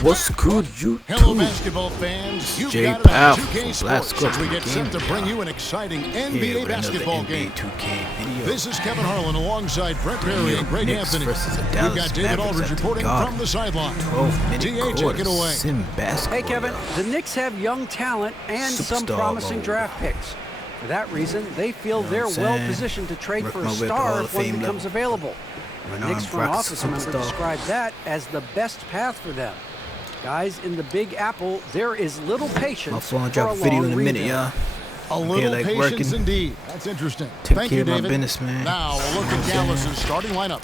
What's good, YouTube? Hello, basketball fans. You've Jay got it Powell on 2K from Black Sports as we Scorpion get set to Game, bring y'all. you an exciting Here NBA with basketball another game. NBA 2K video. This is Kevin Harlan alongside Brent Perry and Greg Knicks Anthony. versus the We've Dallas got David Mavericks Aldridge at the reporting Garden. from the sideline. 12-minute DA, take quarter it away. sim basketball. Hey, Kevin, the Knicks have young talent and some Superstar promising mode. draft picks. For that reason, they feel You know they're what I'm well saying? positioned to trade Work for my a way up to star Hall if of one Fame becomes level. available. The Right now, Knicks I'm front practicing office member superstar. described that as the best path for them. Guys, in the Big Apple, there is little patience My phone for drop a a video long in a minute, rebuild. y'all. A I'm little here, like, patience working. indeed. That's interesting. Take Thank care you, of my David. business, man. Now, a look at Dallas' starting lineup.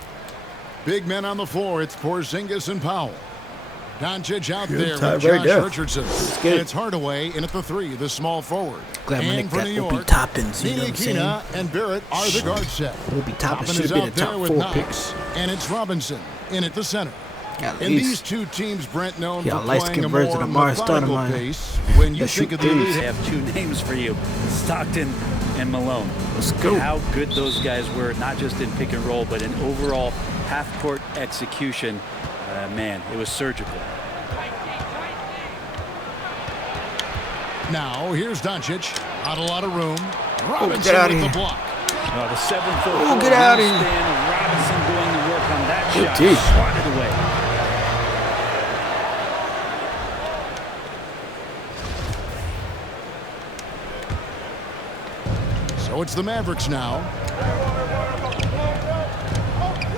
Big men on the floor. It's Porzingis and Powell. Doncic out Good there time with right Josh there. Richardson. get And it. it's Hardaway in at the three, the small forward. Glad my And Nick for got New Obi York, Toppins, you know what I'm saying? Ntilikina and Barrett are the guard set. Obi Toppins Toppin should is have been a out there top with 4 Knox, pick. and it's Robinson in at the center. At And these least. two teams, Brent, known Yeah, for light-skinned playing a version more of Mars methodical Stoudemire. pace. When you That think shoot of the threes. elite, I have two names for you, Stockton and Malone. Let's go. How good those guys were, not just in pick and roll, but in overall half-court execution. Man, it was surgical. now here's Doncic. Not a lot of room. get Robinson outta with here. the block. The 7'4" Oh, get outta here. wingspan of Robinson going to work on that Good shot. D. Swatted away. So it's the Mavericks now.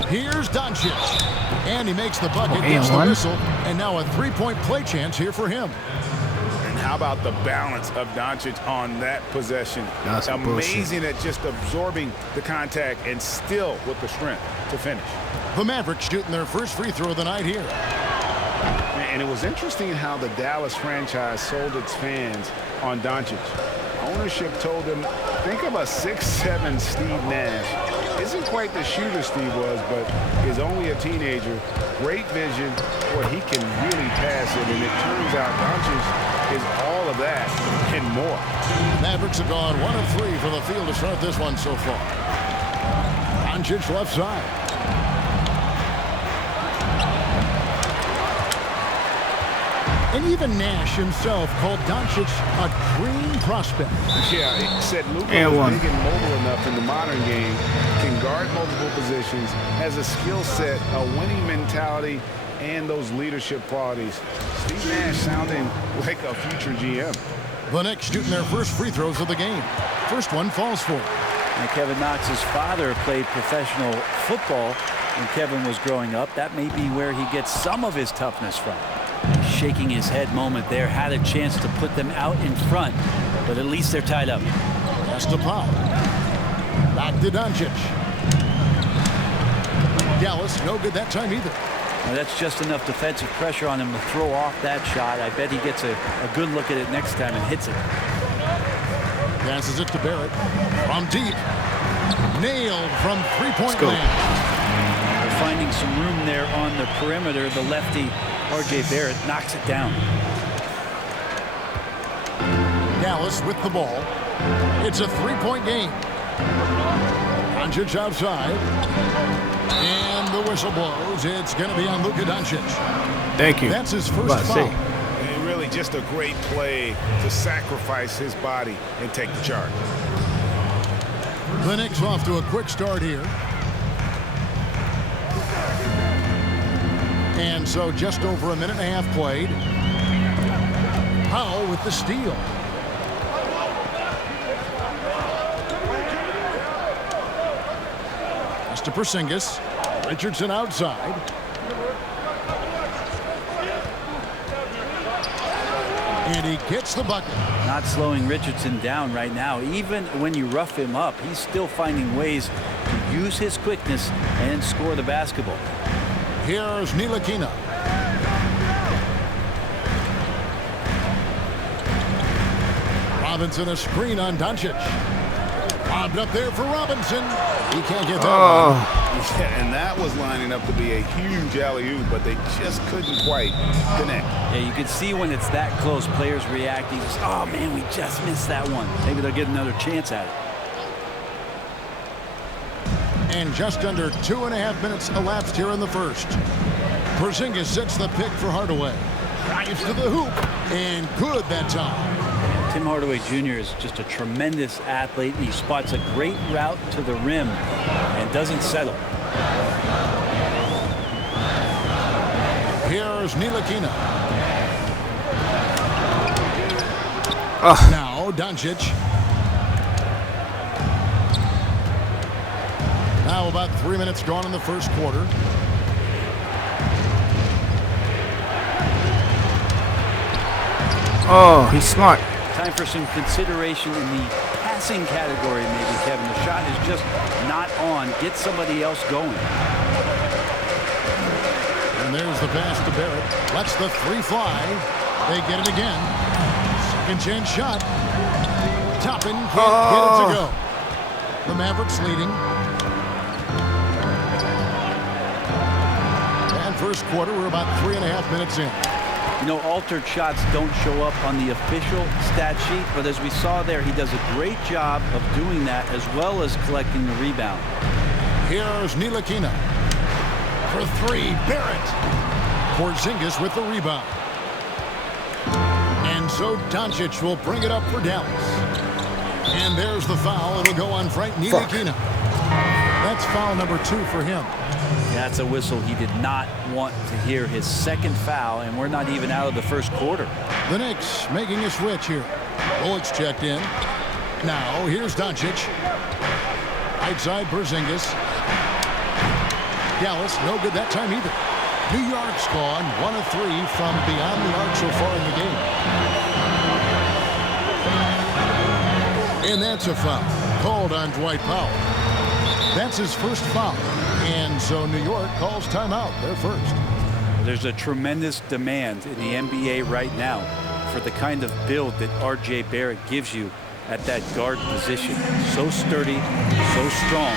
Here's Doncic. And he makes the bucket, gets the one. whistle, and now a three-point play chance here for him. And how about the balance of Doncic on that possession? That's some amazing at just absorbing the contact and still with the strength to finish. The Mavericks shooting their first free throw of the night here. And it was interesting how the Dallas franchise sold its fans on Doncic. Ownership told them, think of a 6'7" Steve Nash. Isn't quite the shooter Steve was, but is only a teenager. Great vision where he can really pass it. And it turns out Doncic is all of that and more. Mavericks have gone 1 of 3 for the field to start this one so far. Doncic left side. And even Nash himself called Doncic a dream prospect. Yeah, he said Luka And was one. big and mobile enough in the modern game, can guard multiple positions, has a skill set, a winning mentality, and those leadership qualities. Steve Nash sounding like a future GM. The Knicks shooting their first free throws of the game. First one falls for him. And Kevin Knox's father played professional football when Kevin was growing up. That may be where he gets some of his toughness from. Shaking his head moment there, had a chance to put them out in front, but at least they're tied up. Pass to Powell. Back to Doncic. Dallas, no good that time either. Now that's just enough defensive pressure on him to throw off that shot. I bet he gets a good look at it next time and hits it. Passes it to Barrett. From deep. Nailed from three-point go. land. They're finding some room there on the perimeter. The lefty, R.J. Barrett, knocks it down. Dallas with the ball. It's a three-point game. Doncic outside. And the whistle blows. It's going to be on Luka Doncic. Thank you. That's his What first I say? foul. And really just a great play to sacrifice his body and take the charge. The Knicks off to a quick start here. And so just over a minute and a half played. Powell with the steal. Pass to Porzingis. Richardson outside. And he gets the bucket. Not slowing Richardson down right now. Even when you rough him up, he's still finding ways to use his quickness and score the basketball. Here's Ntilikina. Robinson a screen on Doncic. Lobbed up there for Robinson. He can't get that one. Yeah, and that was lining up to be a huge alley-oop, but they just couldn't quite connect. Yeah, you can see when it's that close, players reacting. Just, oh, man, we just missed that one. Maybe they'll get another chance at it. And just under 2.5 minutes elapsed here in the first. Porzingis sets the pick for Hardaway. Drives to the hoop. And good that time. Tim Hardaway Jr. is just a tremendous athlete. He spots a great route to the rim and doesn't settle. Here's Ntilikina. Now Doncic. Now about 3 minutes gone in the first quarter. Oh, he's smart. Time for some consideration in the passing category, maybe, Kevin. The shot is just not on. Get somebody else going. And there's the pass to Barrett. Lets the three fly. They get it again. Second chance shot. Toppin can't get it to go. The Mavericks leading. And first quarter, we're about 3.5 minutes in. You know, altered shots don't show up on the official stat sheet, but as we saw there, he does a great job of doing that as well as collecting the rebound. Here's Ntilikina. For three, Barrett. Porzingis with the rebound. And so Doncic will bring it up for Dallas. And there's the foul. It'll go on Frank Ntilikina. That's foul number 2 for him. That's a whistle he did not want to hear. His second foul, and we're not even out of the first quarter. The Knicks making a switch here. Bullock's checked in. Now here's Doncic. Right side Porzingis. Dallas no good that time either. New York's gone 1 of 3 from beyond the arc so far in the game. And that's a foul called on Dwight Powell. That's his first foul. And so New York calls timeout. They're first. There's a tremendous demand in the NBA right now for the kind of build that R.J. Barrett gives you at that guard position. So sturdy, so strong.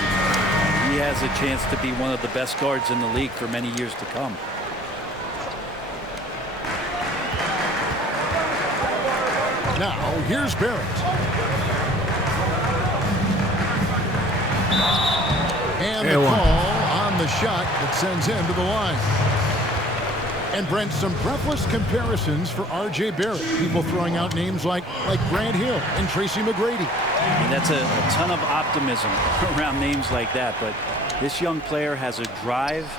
He has a chance to be one of the best guards in the league for many years to come. Now here's Barrett. And the call on the shot that sends him to the line. And Brent, some breathless comparisons for R.J. Barrett. People throwing out names like Grant Hill and Tracy McGrady. And that's a ton of optimism around names like that. But this young player has a drive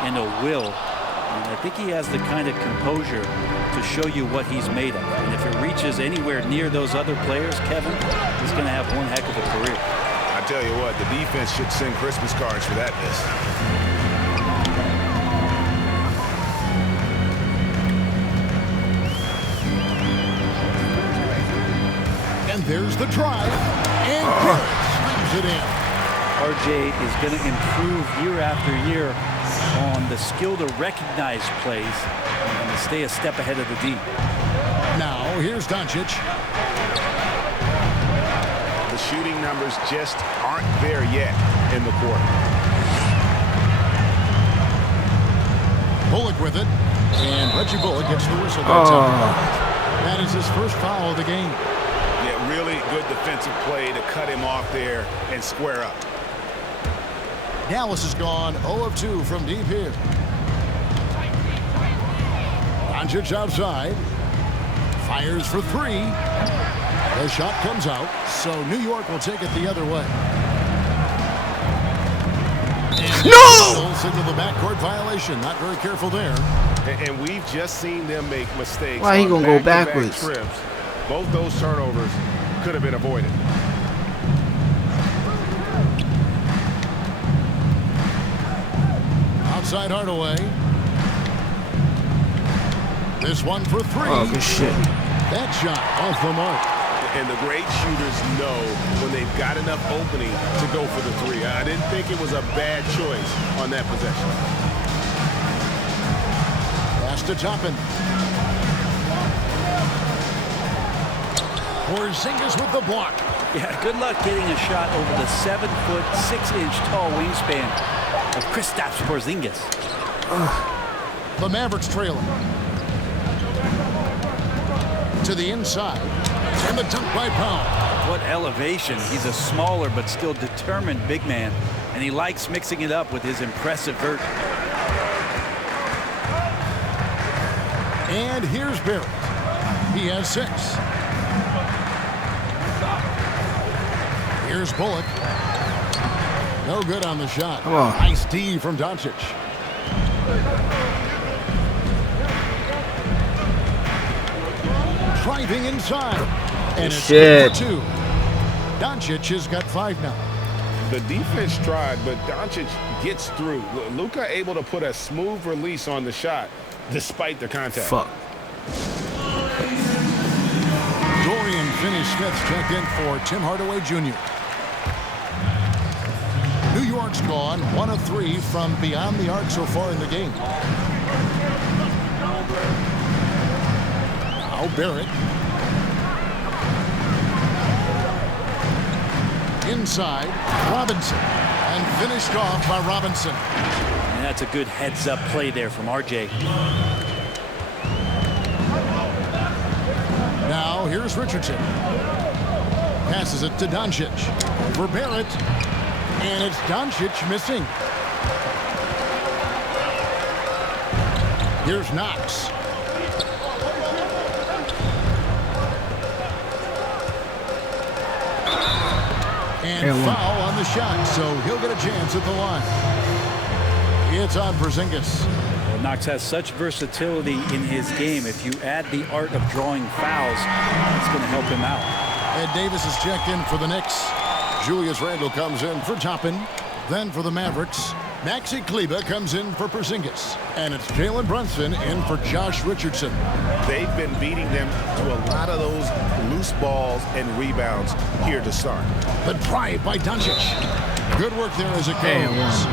and a will. And I think he has the kind of composure to show you what he's made of. And if it reaches anywhere near those other players, Kevin, he's going to have one heck of a career. I tell you what, the defense should send Christmas cards for that miss. And there's the drive. And slams it in. RJ is going to improve year after year on the skill to recognize plays and to stay a step ahead of the D. Now here's Doncic. The shooting numbers just aren't there yet in the quarter. Bullock with it. And Reggie Bullock gets the whistle that time. That is his first foul of the game. Yeah, really good defensive play to cut him off there and square up. Dallas has gone 0 of 2 from deep here. Doncic outside. Fires for 3. The shot comes out, so New York will take it the other way. No! Signal the backcourt violation. Not very careful there. And we've just seen them make mistakes. Why he on gonna go back-to-back backwards? trips. Both those turnovers could have been avoided. Outside Hardaway. This one for 3. Oh, good shit. That shot off the mark. And the great shooters know when they've got enough opening to go for the 3. I didn't think it was a bad choice on that possession. Pass to Toppin. Porzingis with the block. Yeah, good luck getting a shot over the 7-foot, 6-inch tall wingspan of Kristaps Porzingis. The Mavericks trailing. To the inside. And the dunk by Powell. What elevation. He's a smaller but still determined big man, and he likes mixing it up with his impressive vert. And here's Barrett. He has 6. Here's Bullock. No good on the shot. Come on. Nice D from Doncic. Driving inside. And it's good for 2. Doncic has got 5 now. The defense tried, but Doncic gets through. Luka able to put a smooth release on the shot despite the contact. Fuck. Dorian Finney-Smith checked in for Tim Hardaway Jr. New York's gone 1 of 3 from beyond the arc so far in the game. Now Barrett. Inside, Robinson. And finished off by Robinson. And that's a good heads-up play there from RJ. Now here's Richardson. Passes it to Doncic. Over Barrett. And it's Doncic missing. Here's Knox. And foul on the shot, so he'll get a chance at the line. It's on Porzingis. Well, Knox has such versatility in his game. If you add the art of drawing fouls, it's going to help him out. Ed Davis is checked in for the Knicks. Julius Randle comes in for Toppin. Then for the Mavericks, Maxi Kleber comes in for Porzingis. And it's Jalen Brunson in for Josh Richardson. They've been beating them to a lot of those loose balls and rebounds here to start. The drive by Doncic. Good work there as it goes.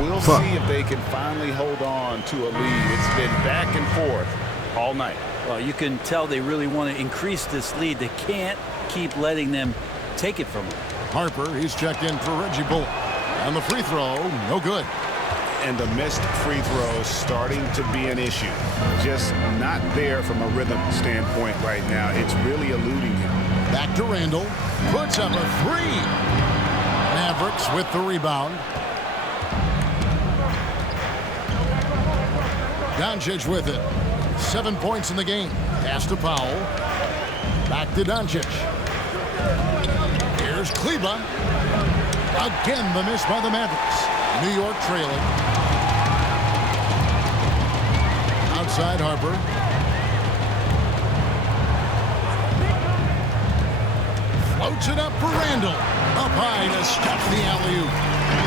We'll see if they can finally hold on to a lead. It's been back and forth all night. Well, you can tell they really want to increase this lead. They can't keep letting them take it from them. Harper, he's checked in for Reggie Bullock. And the free throw, no good. And the missed free throws starting to be an issue. Just not there from a rhythm standpoint right now. It's really eluding him. Back to Randle. Puts up a 3. Mavericks with the rebound. Doncic with it. 7 points in the game. Pass to Powell. Back to Doncic. Here's Kleber. Again, the miss by the Mavericks. New York trailing. Outside Harper. Floats it up for Randle. Up high to stop the alley-oop.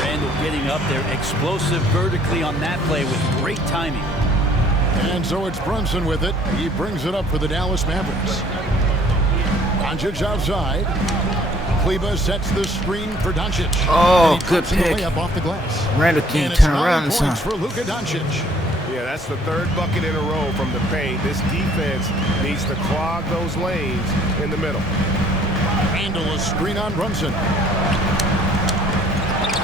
Randle getting up there, explosive vertically on that play with great timing. And so it's Brunson with it. He brings it up for the Dallas Mavericks. Doncic outside. Kleber sets the screen for Doncic. Oh, good pick. Layup off the glass. Randle can't turn around this time. For Luka Doncic. Yeah, that's the 3rd bucket in a row from the paint. This defense needs to clog those lanes in the middle. Randle a screen on Brunson.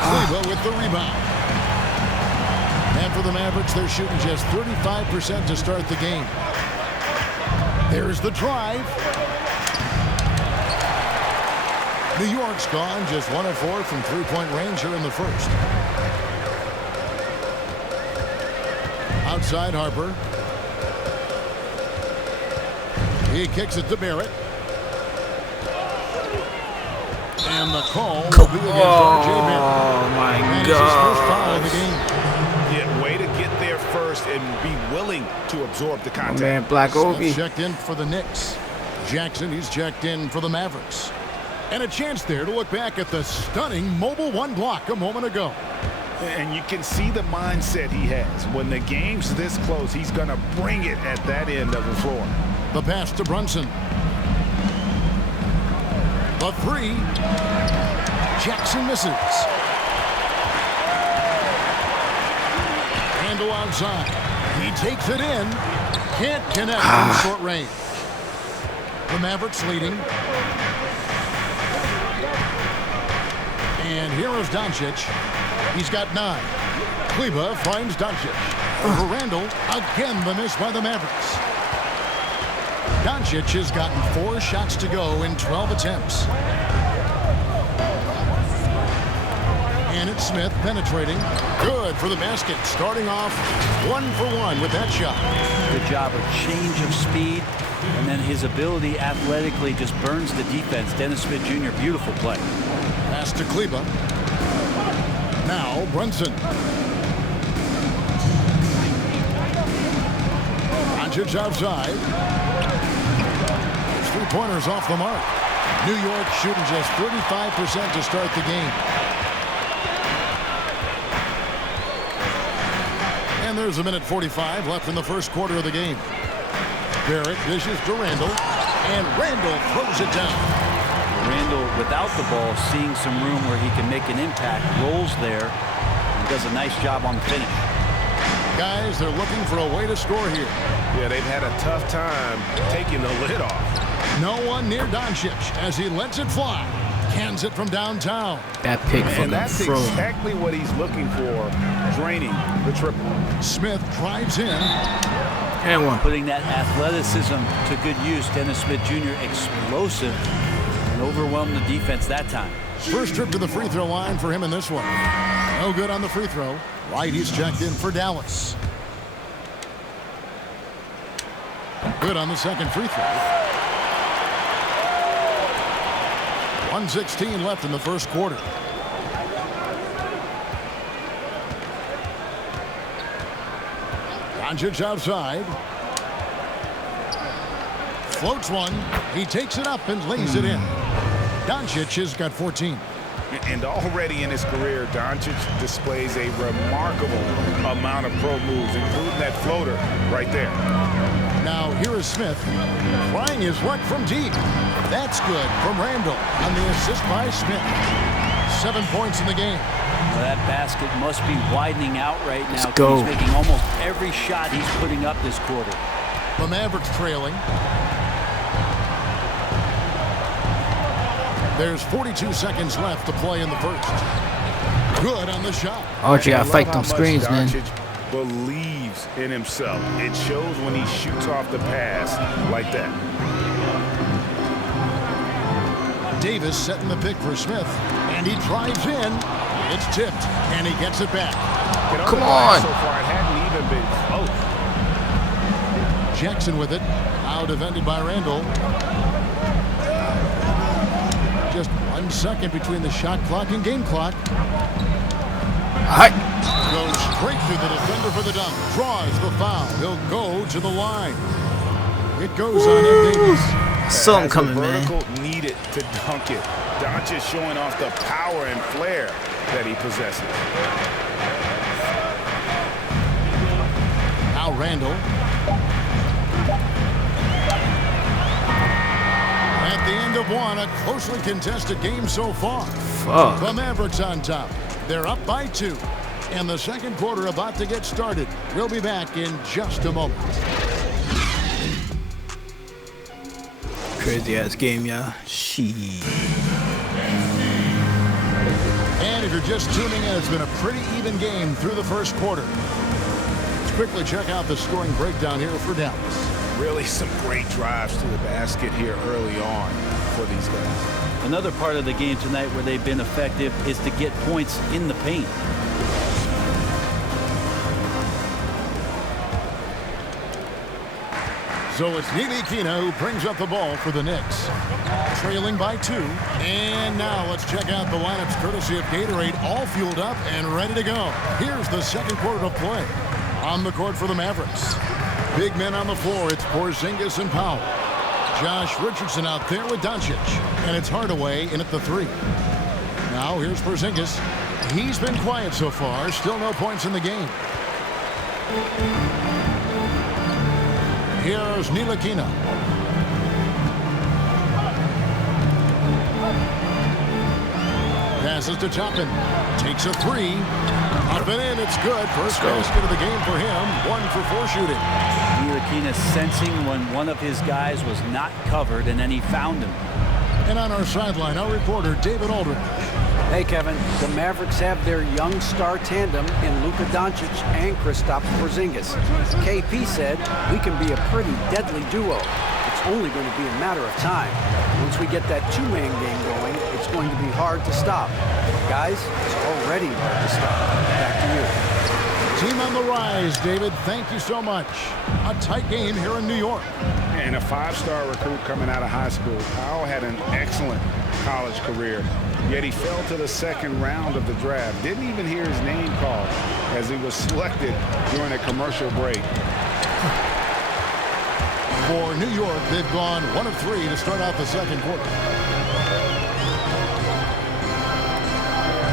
Kleber with the rebound. And for the Mavericks, they're shooting just 35% to start the game. There's the drive. New York's gone just 1 of 4 from three-point range here in the first. Outside Harper. He kicks it to Barrett. And the call will be against R.J. Barrett. Oh, my And it's his first foul of God. the game. Yeah, way to get there first and be willing to absorb the contact. Man, Black Ovi. Checked in for the Knicks. Jackson, he's checked in for the Mavericks. And a chance there to look back at the stunning Mobile 1 block a moment ago. And you can see the mindset he has. When the game's this close, he's going to bring it at that end of the floor. The pass to Brunson. The 3. Jackson misses. Randle outside. He takes it in. Can't connect from short range. The Mavericks leading. And here is Doncic. He's got 9. Kleber finds Doncic. Over Randle. Again, the miss by the Mavericks. Doncic has gotten 4 shots to go in 12 attempts. And it's Smith penetrating. Good for the basket. Starting off 1 for 1 with that shot. Good job of change of speed. And then his ability athletically just burns the defense. Dennis Smith Jr., beautiful play. Pass to Kleba. Now Brunson. Doncic outside. There's 3-pointers off the mark. New York shooting just 35% to start the game. And there's a minute 45 left in the first quarter of the game. Barrett dishes to Randall, and Randall throws it down. Randall, without the ball, seeing some room where he can make an impact, rolls there, and does a nice job on the finish. Guys, they're looking for a way to score here. Yeah, they've had a tough time taking the lid off. No one near Doncic as he lets it fly. Cans it from downtown. That pick And fucking that's froze. exactly what he's looking for, draining the triple. Smith drives in. And one. Putting that athleticism to good use. Dennis Smith Jr. explosive and overwhelmed the defense that time. First trip to the free throw line for him in this one. No good on the free throw. White, he's checked in for Dallas. Good on the second free throw. 1:16 left in the first quarter. Doncic outside. Floats one. He takes it up and lays it in. Doncic has got 14. And already in his career, Doncic displays a remarkable amount of pro moves, including that floater right there. Now here is Smith trying his luck from deep. That's good from Randall on the assist by Smith. 7 points in the game. Well, that basket must be widening out right now. Let's go. He's making almost every shot he's putting up this quarter. The Mavericks trailing. There's 42 seconds left to play in the first. Good on the shot. RJ, I love fight how them much screens, man. Doncic believes in himself. It shows when he shoots off the pass like that. Davis setting the pick for Smith. And he drives in. It's tipped. And he gets it back. Come on. So far, it hadn't even been close. Jackson with it. Now defended by Randall. Just 1 second between the shot clock and game clock. Hi. Goes straight through the defender for the dunk. Draws the foul. He'll go to the line. It goes on in Davis. Something As coming, the man. vertical needed to dunk it. Doncic showing off the power and flair that he possesses. Now Randall. At the end of one, a closely contested game so far. Fuck. The Mavericks on top. They're up by 2. And the second quarter about to get started. We'll be back in just a moment. Crazy ass game, y'all. Shit. And if you're just tuning in, it's been a pretty even game through the first quarter. Let's quickly check out the scoring breakdown here for Dallas. Really some great drives to the basket here early on for these guys. Another part of the game tonight where they've been effective is to get points in the paint. So it's Ntilikina who brings up the ball for the Knicks. Trailing by 2. And now let's check out the lineups courtesy of Gatorade, all fueled up and ready to go. Here's the second quarter of play. On the court for the Mavericks. Big men on the floor. It's Porzingis and Powell. Josh Richardson out there with Doncic. And it's Hardaway in at the 3. Now here's Porzingis. He's been quiet so far. Still no points in the game. Here's Ntilikina. Passes to Toppin. Takes a 3. Up and in. It's good. First basket of the game for him. 1 for 4 shooting. Ntilikina sensing when one of his guys was not covered, and then he found him. And on our sideline, our reporter, David Aldridge. Hey, Kevin, the Mavericks have their young star tandem in Luka Doncic and Kristaps Porzingis. KP said, we can be a pretty deadly duo. It's only going to be a matter of time. Once we get that two-man game going, It's going to be hard to stop. Guys, it's already hard to stop. Back to you. Team on the rise, David. Thank you so much. A tight game here in New York. And a five-star recruit coming out of high school. Powell had an excellent college career, yet he fell to the second round of the draft. Didn't even hear his name called as he was selected during a commercial break. For New York, they've gone 1 of 3 to start out the second quarter.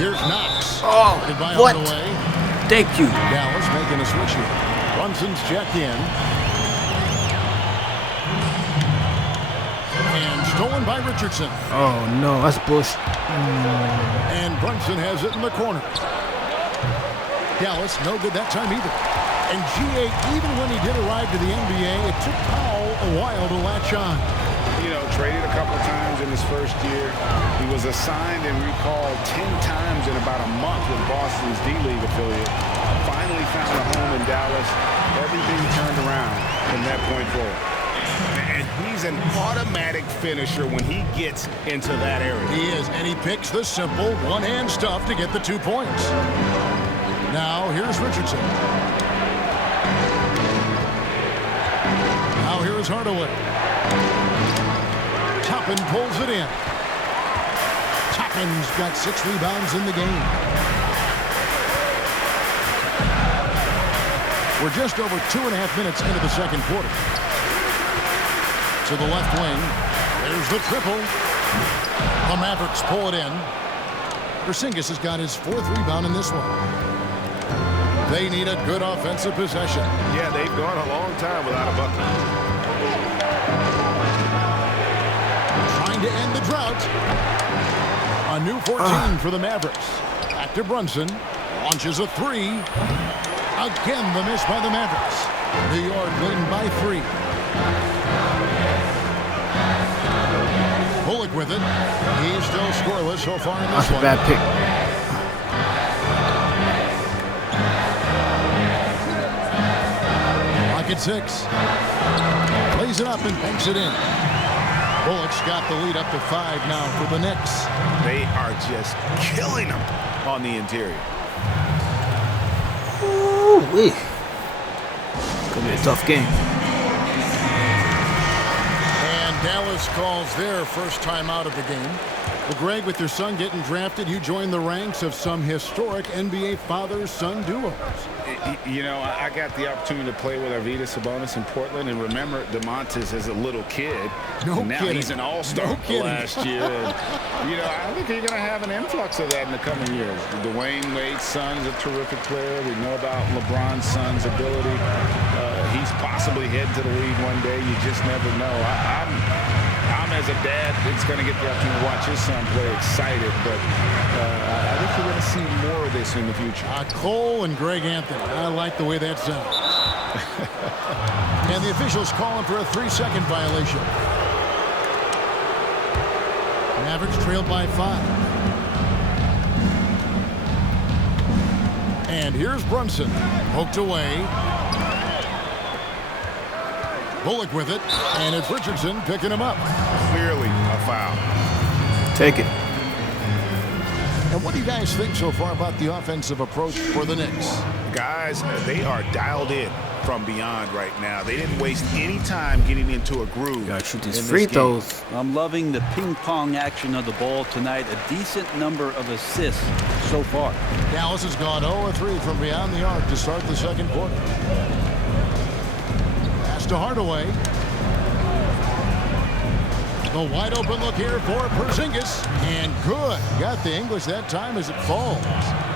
Here's Knox. Oh, Goodbye what? on the way. Thank you. Dallas making a switch here. Brunson's checked in. And stolen by Richardson. Oh, no. That's Bush. And Brunson has it in the corner. Dallas, no good that time either. And G.A., even when he did arrive to the NBA, it took Powell a while to latch on. You know, traded a couple times in his first year. He was assigned and recalled 10 times in about a month with Boston's D-League affiliate. Finally found a home in Dallas. Everything turned around from that point forward. And he's an automatic finisher when he gets into that area. He is, and he picks the simple one-hand stuff to get the 2 points. Now, here's Richardson. Now, here's Hardaway. Toppin pulls it in. Toppin's got 6 rebounds in the game. We're just over 2.5 minutes into the second quarter. To the left wing. There's the triple. The Mavericks pull it in. Porzingis has got his 4th rebound in this one. They need a good offensive possession. Yeah, they've gone a long time without a bucket. Trying to end the drought. A new 14 for the Mavericks. Back to Brunson. Launches a 3. Again, the miss by the Mavericks. New York leading by 3. Bullock with it. He's still scoreless so far in this That's a one. bad pick. At 6. Plays it up and banks it in. Bullock's got the lead up to 5 now for the Knicks. They are just killing them on the interior. Ooh-wee. Gonna be a tough game. And Dallas calls their first time out of the game. Well, Greg, with your son getting drafted, you joined the ranks of some historic NBA father-son duos. You know, I got the opportunity to play with Arvydas Sabonis in Portland, and remember DeMontis as a little kid. No and now kidding. He's an all-star last year. And, you know, I think you're going to have an influx of that in the coming years. Dwayne Wade's son's a terrific player. We know about LeBron's son's ability. He's possibly heading to the league one day. You just never know. I'm as a dad that's going to get the opportunity to watch his son play excited, but I think we're going to see more of this in the future. Cole and Greg Anthony. I like the way that sounds. And the officials calling for a 3-second violation. Mavericks trailed by 5. And here's Brunson. Poked away. Bullock with it. And it's Richardson picking him up. Clearly a foul. Take it. And what do you guys think so far about the offensive approach for the Knicks? Guys, they are dialed in from beyond right now. They didn't waste any time getting into a groove. Gotta shoot these in free this game. throws. I'm loving the ping-pong action of the ball tonight. A decent number of assists so far. Dallas has gone 0-3 from beyond the arc to start the second quarter. Pass to Hardaway. The wide open look here for Porzingis. And good. Got the English that time as it falls.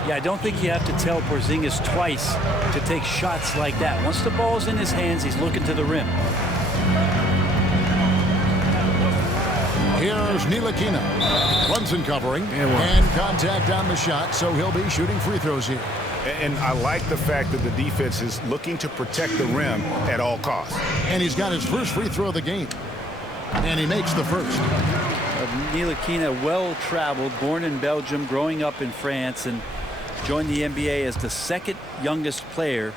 Yeah, I don't think you have to tell Porzingis twice to take shots like that. Once the ball's in his hands, he's looking to the rim. Here's Ntilikina. Brunson covering. And contact on the shot, so he'll be shooting free throws here. And I like the fact that the defense is looking to protect the rim at all costs. And he's got his first free throw of the game. And he makes the first. Ntilikina, well-traveled, born in Belgium, growing up in France, and joined the NBA as the second youngest player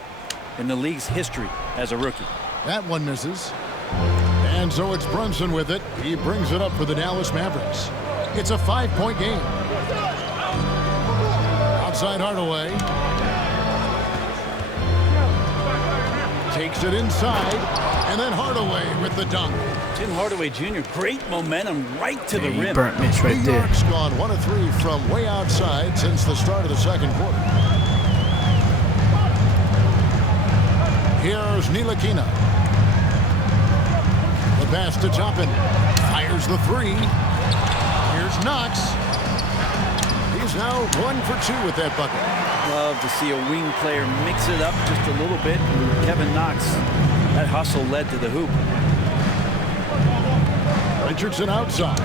in the league's history as a rookie. That one misses. And so it's Brunson with it. He brings it up for the Dallas Mavericks. It's a 5-point game. Outside Hardaway. Takes it inside, and then Hardaway with the dunk. Tim Hardaway Jr., great momentum right to the He rim. burnt Mitch right New there. York's gone 1 of 3 from way outside since the start of the second quarter. Here's Ntilikina. The pass to Toppin. Fires the 3. Here's Knox. He's now 1 for 2 with that bucket. Love to see a wing player mix it up just a little bit. And Kevin Knox, that hustle led to the hoop. Richardson outside.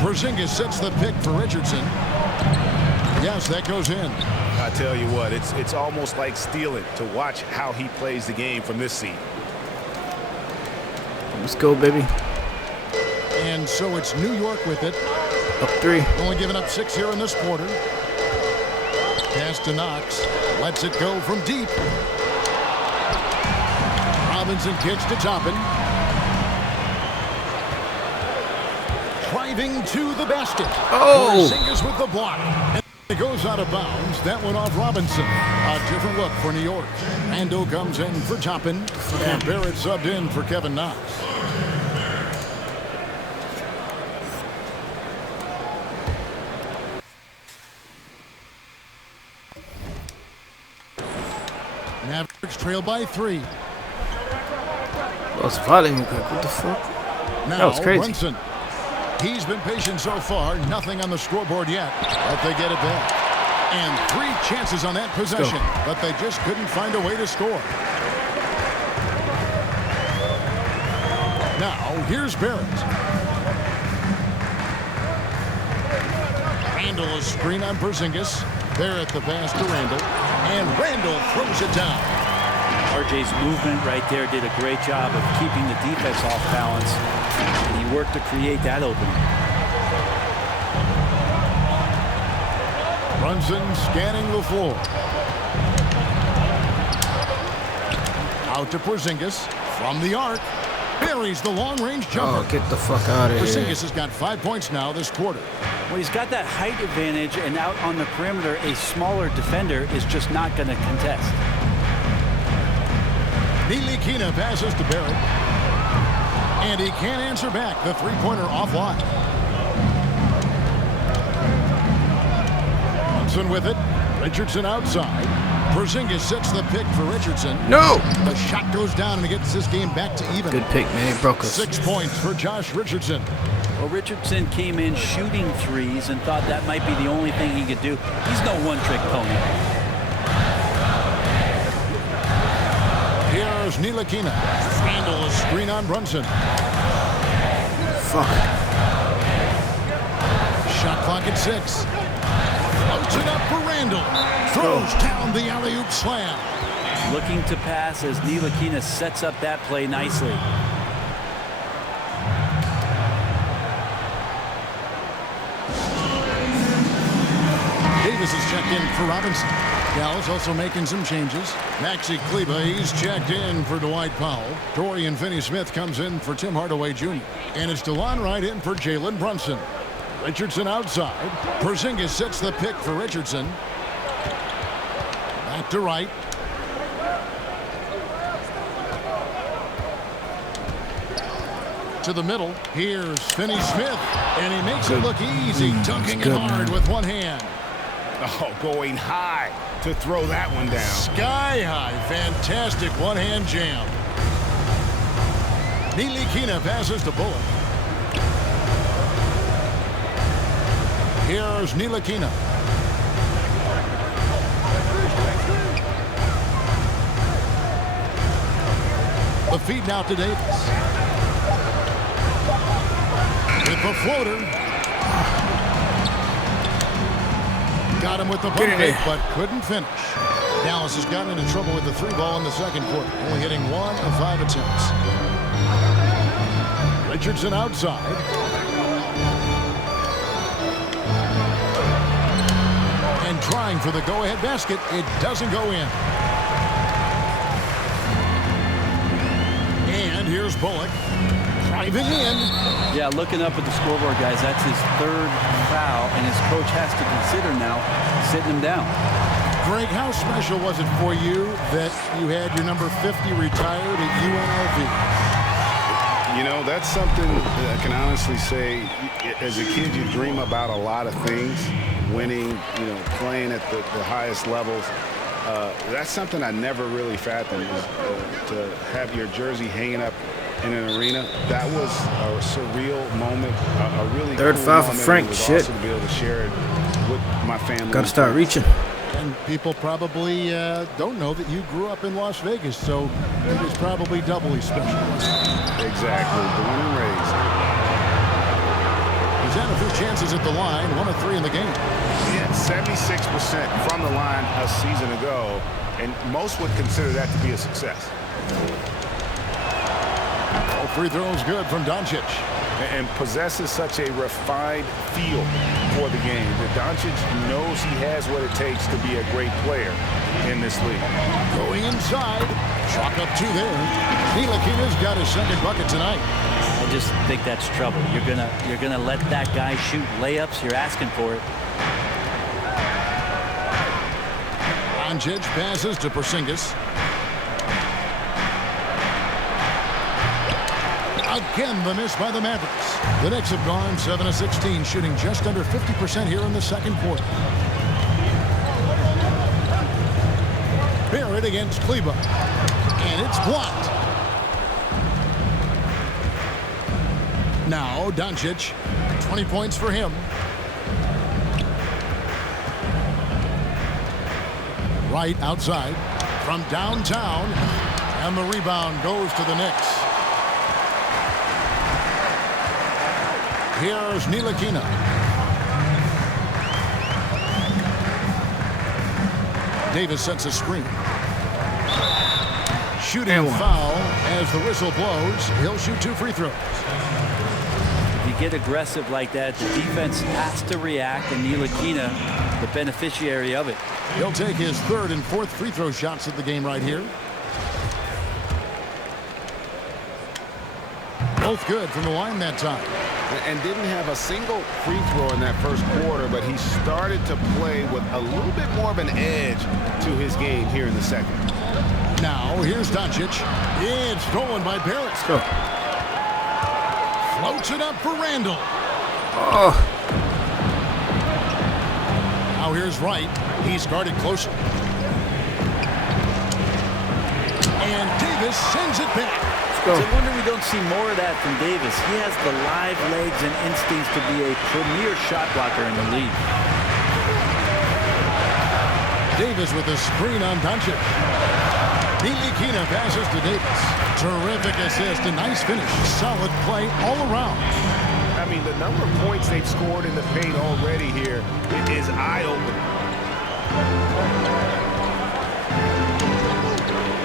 Porzingis sets the pick for Richardson. Yes, that goes in. I tell you what, it's almost like stealing to watch how he plays the game from this seat. Let's go, baby. And so it's New York with it. Up 3. Only giving up 6 here in this quarter. Pass to Knox. Lets it go from deep. Robinson kicks to Toppin. Driving to the basket. Oh! Porzingis with the block. And it goes out of bounds. That one off Robinson. A different look for New York. Randall comes in for Toppin. And Barrett subbed in for Kevin Knox. Mavericks trail by 3. Lost volume quick. What the fuck? Now, That was crazy. Brunson. He's been patient so far. Nothing on the scoreboard yet, but they get it back. And 3 chances on that possession, but they just couldn't find a way to score. Now, here's Barrett. Randall a screen on Porzingis. Barrett the pass to Randall. And Randall throws it down. RJ's movement right there did a great job of keeping the defense off balance. And he worked to create that opening. Brunson scanning the floor. Out to Porzingis from the arc. Buries the long-range jumper. Oh, get the fuck out of here. Porzingis has got 5 points now this quarter. When he's got that height advantage and out on the perimeter, a smaller defender is just not going to contest. Ntilikina passes to Barrett. And he can't answer back. The three-pointer offline. Brunson with it. Richardson outside. Porzingis sets the pick for Richardson. No! The shot goes down and it gets this game back to even. Good pick, man. He broke us. 6 points for Josh Richardson. Well, Richardson came in shooting threes and thought that might be the only thing he could do. He's no one-trick pony. Here's Ntilikina. Randall a screen on Brunson. Fuck. Shot clock at 6. Floats it up for Randall. Throws down the alley-oop slam. Looking to pass as Ntilikina sets up that play nicely. Davis is checked in for Robinson. Dallas also making some changes. Maxi Kleber, he's checked in for Dwight Powell. Dorian Finney-Smith comes in for Tim Hardaway Jr. And it's DeLon Wright in for Jalen Brunson. Richardson outside. Porzingis sets the pick for Richardson. Back to Wright. To the middle. Here's Finney-Smith. And he makes it look easy, dunking it hard with one hand. Oh, going high to throw that one down. Sky high. Fantastic one-hand jam. Ntilikina passes to Bullock. Here's Ntilikina. The feed now to Davis. With the floater. Got him with the pump fake, but couldn't finish. Dallas has gotten into trouble with the 3-ball in the second quarter, only hitting 1 of 5 attempts. Richardson outside. And trying for the go-ahead basket. It doesn't go in. And here's Bullock. Driving in. Yeah, looking up at the scoreboard, guys, that's his third foul, and his coach has to consider now sitting him down. Greg, how special was it for you that you had your number 50 retired at UNLV? You know, that's something that I can honestly say. As a kid, you dream about a lot of things, winning, you know, playing at the highest levels. That's something I never really fathomed, to have your jersey hanging up in an arena. That was a surreal moment, a really third cool foul for moment. Frank. It was Shit. awesome to be able to share it with my family. Gotta start reaching. And people probably don't know that you grew up in Las Vegas, so it was probably doubly special, wasn't it? Exactly. Born and raised. He's had a few chances at the line, 1 of 3 in the game. He had 76% from the line a season ago, and most would consider that to be a success. All free throws good from Doncic. And possesses such a refined feel for the game that Doncic knows he has what it takes to be a great player in this league. Going inside. Chalk up 2 there. Ntilikina's got his second bucket tonight. I just think that's trouble. You're gonna let that guy shoot layups. You're asking for it. Doncic passes to Porzingis. Again, the miss by the Mavericks. The Knicks have gone 7 of 16, shooting just under 50% here in the second quarter. Barrett against Kleber. And it's blocked. Now, Doncic, 20 points for him. Right outside from downtown. And the rebound goes to the Knicks. Here's Ntilikina. Davis sets a screen. Shooting foul as the whistle blows. He'll shoot 2 free throws. If you get aggressive like that, the defense has to react, and Ntilikina, the beneficiary of it. He'll take his 3rd and 4th free throw shots of the game right here. Both good from the line that time. And didn't have a single free throw in that first quarter, but he started to play with a little bit more of an edge to his game here in the second. Now, here's Doncic. It's stolen by Barrett. Let's go. Floats it up for Randall. Oh. Now here's Wright. He's guarded closer. And Davis sends it back. It's a wonder we don't see more of that from Davis. He has the live legs and instincts to be a premier shot blocker in the league. Davis with a screen on Doncic. Ntilikina passes to Davis. Terrific assist, a nice finish. Solid play all around. I mean, the number of points they've scored in the paint already here is eye-opening.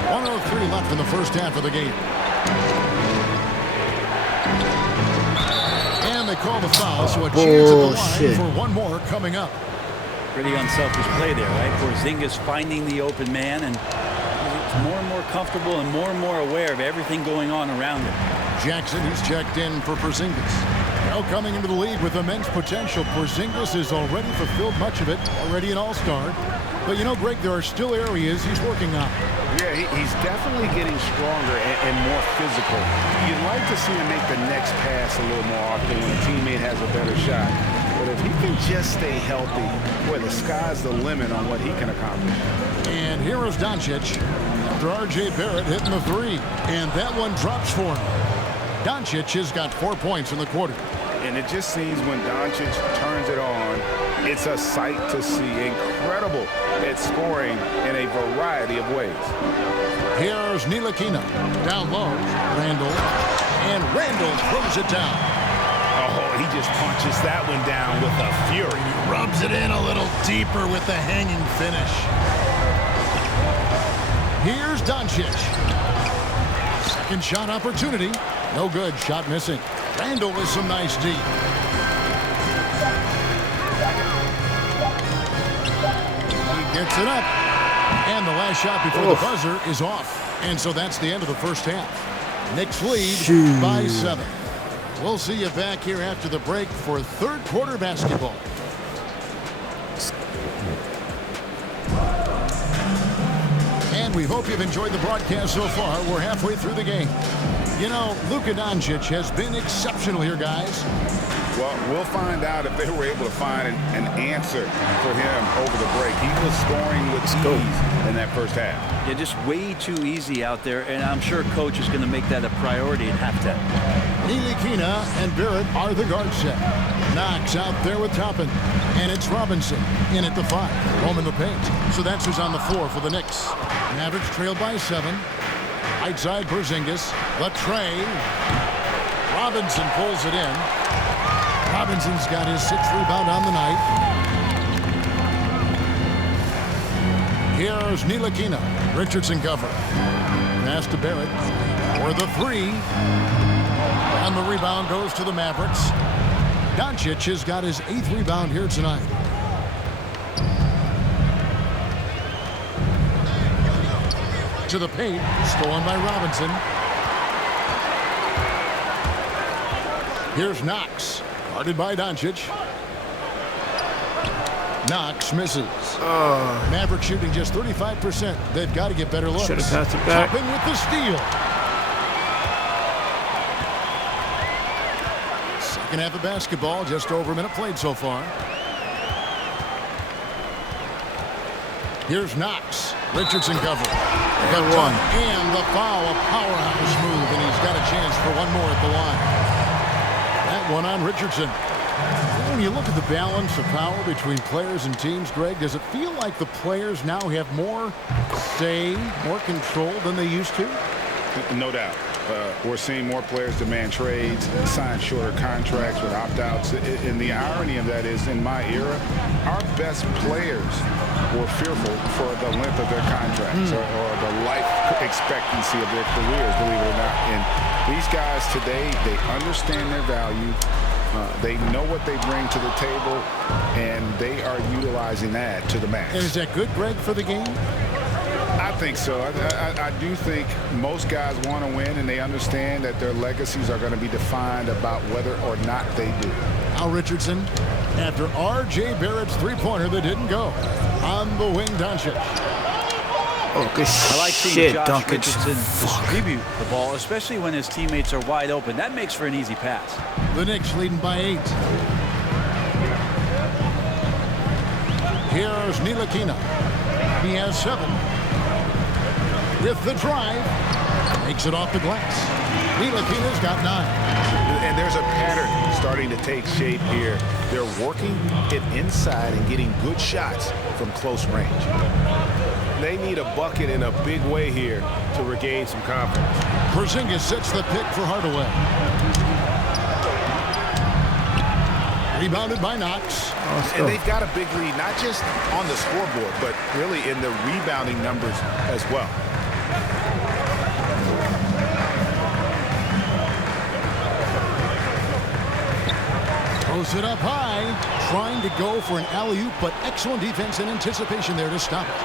1:03 left in the first half of the game. And they call the foul, so a chance at the line for one more coming up. Pretty unselfish play there, right? Porzingis finding the open man, and he's more and more comfortable and more aware of everything going on around him. Jackson, he's checked in for Porzingis. Now coming into the league with immense potential, Porzingis has already fulfilled much of it, already an all-star. But you know, Greg, there are still areas he's working on. Yeah, he's definitely getting stronger and more physical. You'd like to see him make the next pass a little more often when a teammate has a better shot. But if he can just stay healthy, boy, the sky's the limit on what he can accomplish. And here is Doncic after R.J. Barrett hitting the 3. And that one drops for him. Doncic has got 4 points in the quarter. And it just seems when Doncic turns it on, it's a sight to see. Incredible at scoring in a variety of ways. Here's Ntilikina. Down low. Randall. And Randall throws it down. Oh, he just punches that one down with a fury. He rubs it in a little deeper with the hanging finish. Here's Doncic. Second shot opportunity. No good. Shot missing. Randall with some nice D. He gets it up. And the last shot before the buzzer is off. And so that's the end of the first half. Knicks lead by 7. We'll see you back here after the break for third quarter basketball. And we hope you've enjoyed the broadcast so far. We're halfway through the game. You know, Luka Doncic has been exceptional here, guys. Well, we'll find out if they were able to find an answer for him over the break. He was scoring with ease in that first half. Yeah, just way too easy out there, and I'm sure Coach is going to make that a priority at halftime. Ntilikina and Barrett are the guard set. Knox out there with Toppin. And it's Robinson in at the 5. Home in the paint. So that's who's on the floor for the Knicks. Mavericks trailed by 7. Right side Porzingis. The tray. Robinson pulls it in. Robinson's got his 6th rebound on the night. Here's Ntilikina. Richardson cover. Pass to Barrett for the 3. And the rebound goes to the Mavericks. Doncic has got his 8th rebound here tonight. To the paint. Stolen by Robinson. Here's Knox. Guarded by Doncic. Knox misses. Maverick shooting just 35%. They've got to get better looks. Should have passed it back. Topping with the steal. Second half of basketball, just over a minute played so far. Here's Knox. Richardson cover. Got one. And the foul, a powerhouse move, and he's got a chance for one more at the line. That one on Richardson. When you look at the balance of power between players and teams, Greg, does it feel like the players now have more say, more control than they used to? No doubt. We're seeing more players demand trades, sign shorter contracts with opt-outs. And the irony of that is, in my era, our best players were fearful for the length of their contracts or the life expectancy of their careers, believe it or not. And these guys today, they understand their value. They know what they bring to the table, and they are utilizing that to the max. And is that good, Greg, for the game? I think so. I do think most guys want to win, and they understand that their legacies are going to be defined about whether or not they do. Al Richardson, after R.J. Barrett's three-pointer that didn't go. On the wing, Doncic. Oh, good I like seeing Josh Richardson distribute the ball, especially when his teammates are wide open. That makes for an easy pass. The Knicks leading by 8. Here's Ntilikina. He has 7. With the drive, makes it off the glass. Ntilikina's got 9. And there's a pattern starting to take shape here. They're working it inside and getting good shots from close range. They need a bucket in a big way here to regain some confidence. Porzingis sets the pick for Hardaway. Rebounded by Knox. And they've got a big lead, not just on the scoreboard, but really in the rebounding numbers as well. Throws it up high, trying to go for an alley-oop, but excellent defense and anticipation there to stop it.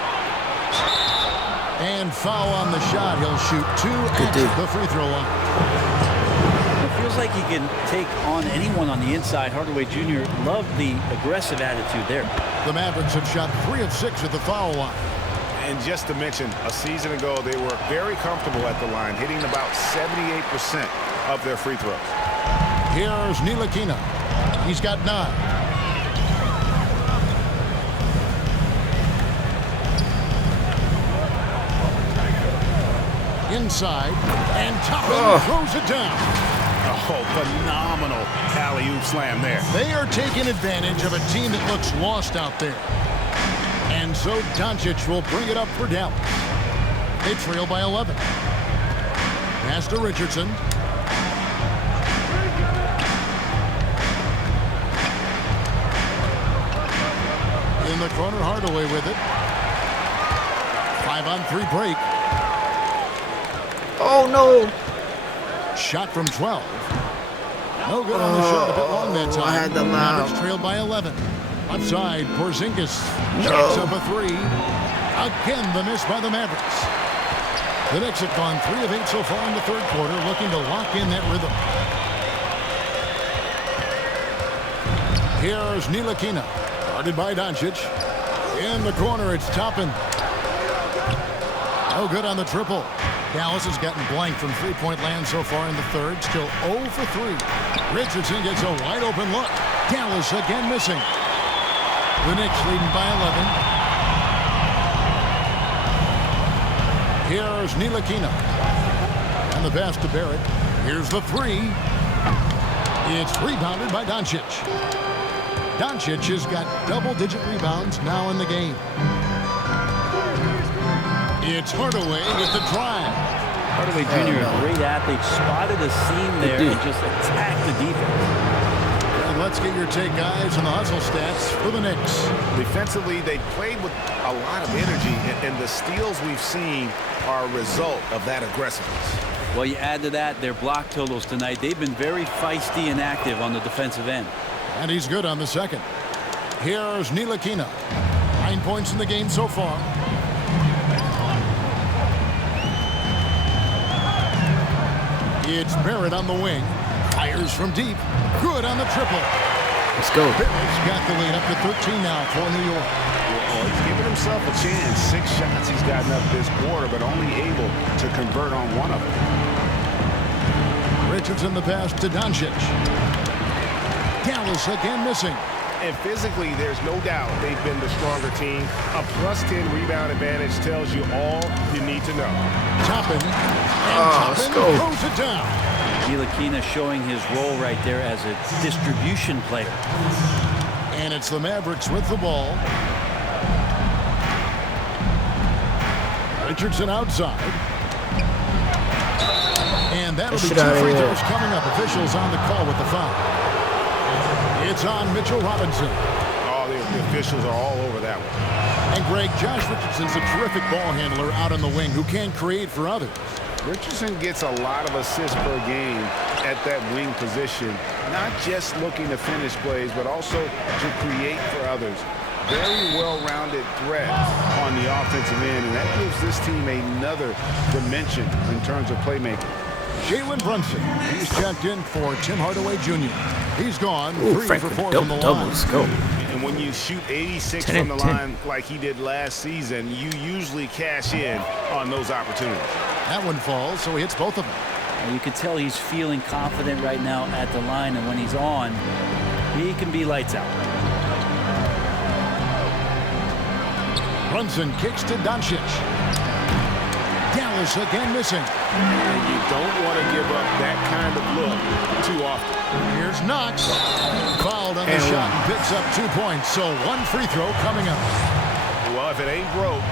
And foul on the shot. He'll shoot 2 at the free throw line. It feels like he can take on anyone on the inside. Hardaway Jr. loved the aggressive attitude there. The Mavericks have shot 3 of 6 at the foul line. And just to mention, a season ago, they were very comfortable at the line, hitting about 78% of their free throws. Here's Ntilikina. He's got 9. Inside, and Toppin throws it down. Oh, phenomenal alley-oop slam there. They are taking advantage of a team that looks lost out there. And so Doncic will bring it up for Dallas. They trail by 11. Pass to Richardson. In the corner, Hardaway with it. 5-on-3 break. Oh, no. Shot from 12. No good on the shot. A bit long that time. I had the Mavericks trail by 11. Outside, Porzingis shoots up a 3. Again, the miss by the Mavericks. The Knicks have gone 3 of 8 so far in the third quarter, looking to lock in that rhythm. Here's Ntilikina. Guarded by Doncic. In the corner, it's Toppin. No good on the triple. Dallas has gotten blank from three-point land so far in the third. Still 0 for 3. Richardson gets a wide-open look. Dallas again missing. The Knicks leading by 11. Here's Ntilikina. And the pass to Barrett. Here's the three. It's rebounded by Doncic. Doncic has got double-digit rebounds now in the game. It's Hardaway with the drive. Hardaway Jr., a great athlete, spotted a seam there and just attacked the defense. And let's get your take, guys, on the hustle stats for the Knicks. Defensively, they played with a lot of energy, and the steals we've seen are a result of that aggressiveness. Well, you add to that their block totals tonight. They've been very feisty and active on the defensive end. And he's good on the second. Here's Ntilikina. 9 points in the game so far. It's Barrett on the wing. Fires from deep. Good on the triple. Let's go. Barrett's got the lead up to 13 now for New York. Oh, he's giving himself a chance. 6 shots he's gotten up this quarter, but only able to convert on one of them. Richardson the pass to Doncic. Dallas again missing. And physically, there's no doubt they've been the stronger team. A +10 rebound advantage tells you all you need to know. Toppin. And let's Toppin go. throws it down. Ntilikina showing his role right there as a distribution player. And it's the Mavericks with the ball. Richardson outside. And that'll be 2 free throws coming up. Officials on the call with the foul. It's on Mitchell Robinson. Oh, the officials are all over that one. And Greg, Josh Richardson's a terrific ball handler out on the wing who can create for others. Richardson gets a lot of assists per game at that wing position, not just looking to finish plays, but also to create for others. Very well-rounded threat on the offensive end, and that gives this team another dimension in terms of playmaking. Jalen Brunson, he's checked in for Tim Hardaway Jr. He's gone 3 for 4 from the line. Let's go. And when you shoot 86 10 from the 10. line like he did last season, you usually cash in on those opportunities. That one falls, so he hits both of them. And you can tell he's feeling confident right now at the line, and when he's on, he can be lights out. Brunson kicks to Doncic. Dallas again missing. And you don't want to give up that kind of look too often. Here's Knox. Fouled on the shot and picks up 2 points. So 1 free throw coming up. Well, if it ain't broke,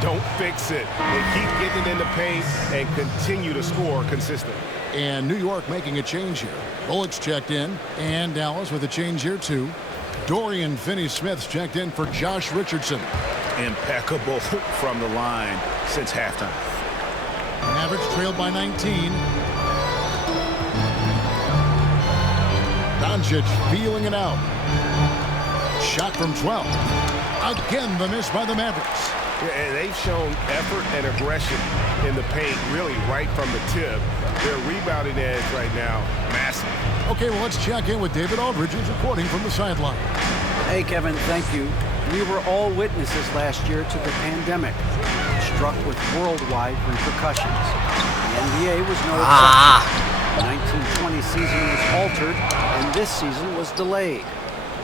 don't fix it. They keep getting it in the paint and continue to score consistently. And New York making a change here. Bullock's checked in, and Dallas with a change here too. Dorian Finney-Smith's checked in for Josh Richardson. Impeccable from the line since halftime. Mavericks trailed by 19. Doncic feeling it out. Shot from 12. Again, the miss by the Mavericks. Yeah, and they've shown effort and aggression in the paint, really right from the tip. Their rebounding edge right now, massive. Okay, well, let's check in with David Aldridge, who's reporting from the sideline. Hey, Kevin, thank you. We were all witnesses last year to the pandemic, struck with worldwide repercussions. The NBA was no exception. The 1920 season was altered, and this season was delayed.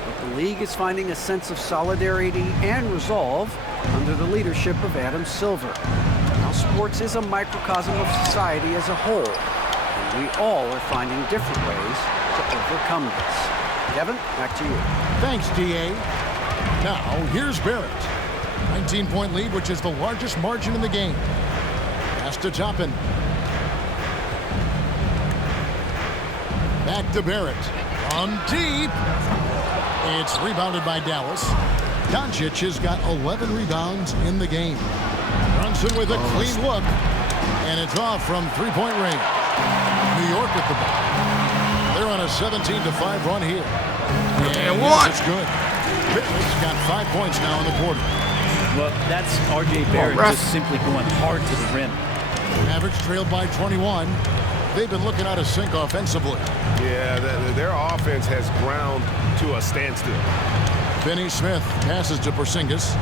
But the league is finding a sense of solidarity and resolve under the leadership of Adam Silver. Now, sports is a microcosm of society as a whole, and we all are finding different ways to overcome this. Kevin, back to you. Thanks, D.A. Now, here's Barrett. 19-point lead, which is the largest margin in the game. Pass to Toppin. Back to Barrett. On deep. It's rebounded by Dallas. Doncic has got 11 rebounds in the game. Brunson with a clean look. And it's off from three-point range. New York with the ball. They're on a 17-5 run here. And what? It's good. Barrett's got 5 points now in the quarter. Well, that's R.J. Barrett just simply going hard to the rim. Mavericks trailed by 21. they've been looking out of sync offensively. Yeah, their offense has ground to a standstill. Finney Smith passes to Porzingis.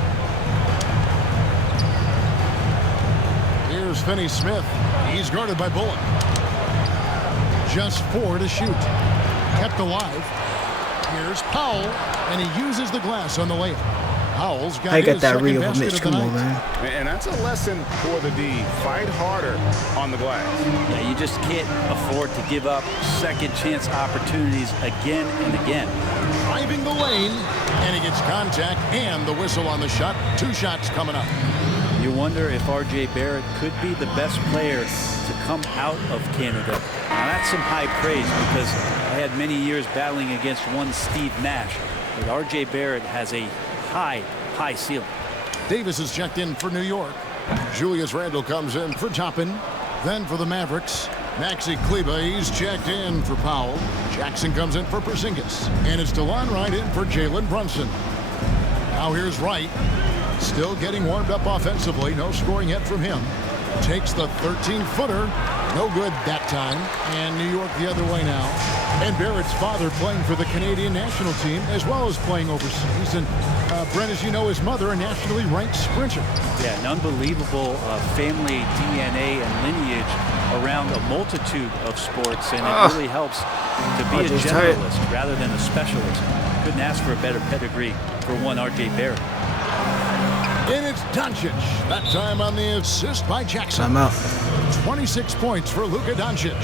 Here's Finney Smith. He's guarded by Bullock. Just 4 to shoot. Kept alive. Here's Powell, and he uses the glass on the layup. Powell's got I got his that second read of basket Mitch. of the Come on, night. man. And that's a lesson for the D. Fight harder on the glass. Yeah, you just can't afford to give up second chance opportunities again and again. Driving the lane, and he gets contact and the whistle on the shot. 2 shots coming up. You wonder if R.J. Barrett could be the best player to come out of Canada. Now that's some high praise because I had many years battling against one Steve Nash. But R.J. Barrett has a high ceiling. Davis is checked in for New York. Julius Randle comes in for Toppin. Then for the Mavericks, Maxi Kleber, he's checked in for Powell. Jackson comes in for Porzingis. And it's DeLon Wright in for Jalen Brunson. Now here's Wright. Still getting warmed up offensively. No scoring yet from him. Takes the 13-footer. No good that time. And New York the other way now. And Barrett's father playing for the Canadian national team as well as playing overseas. And Brent, as you know, his mother, a nationally ranked sprinter. Yeah, an unbelievable family DNA and lineage around a multitude of sports, and it really helps to be a generalist rather than a specialist. Couldn't ask for a better pedigree for one R.J. Barrett. And it's Doncic. That time on the assist by Jackson. I'm out. 26 points for Luka Doncic.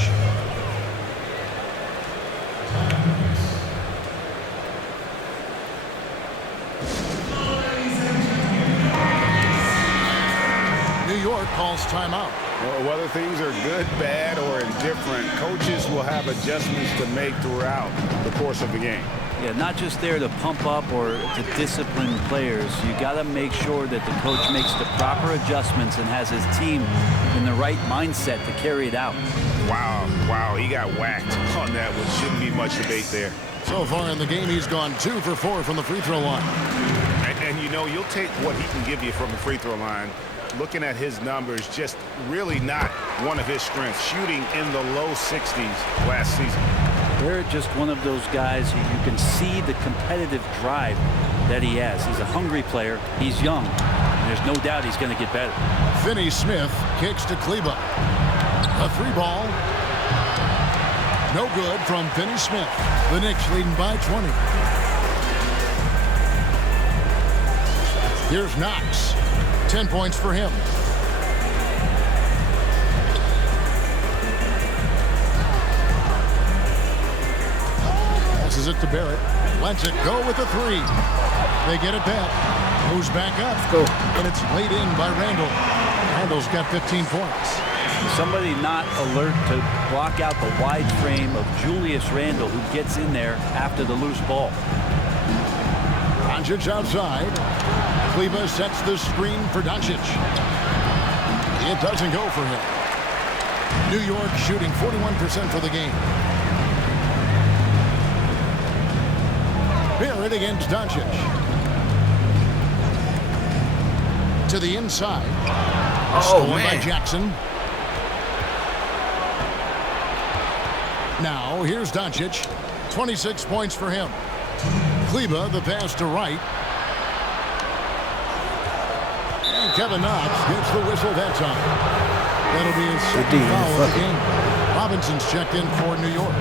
New York calls timeout. Well, whether things are good, bad, or indifferent, coaches will have adjustments to make throughout the course of the game. Yeah, not just there to pump up or to discipline players. You got to make sure that the coach makes the proper adjustments and has his team in the right mindset to carry it out. Wow, he got whacked on that one. Shouldn't be much debate there. So far in the game, he's gone 2 for 4 from the free throw line. And you know, you'll take what he can give you from the free throw line. Looking at his numbers, just really not one of his strengths. Shooting in the low 60s last season. They're just one of those guys who you can see the competitive drive that he has. He's a hungry player. He's young. There's no doubt he's going to get better. Finney Smith kicks to Kleber. A 3-ball. No good from Finney Smith. The Knicks leading by 20. Here's Knox. 10 points for him. Passes it to Barrett. Lets it go with a 3. They get it back. Moves back up. Go. And it's laid in by Randle. Randle's got 15 points. Somebody not alert to block out the wide frame of Julius Randle, who gets in there after the loose ball. Doncic outside. Kleber sets the screen for Doncic. It doesn't go for him. New York shooting 41% for the game. Barrett against Doncic. To the inside. Stolen by Jackson. Now here's Doncic. 26 points for him. Kleber, the pass to Wright. And Kevin Knox gets the whistle that time. That'll be his second foul of the game. Robinson's checked in for New York.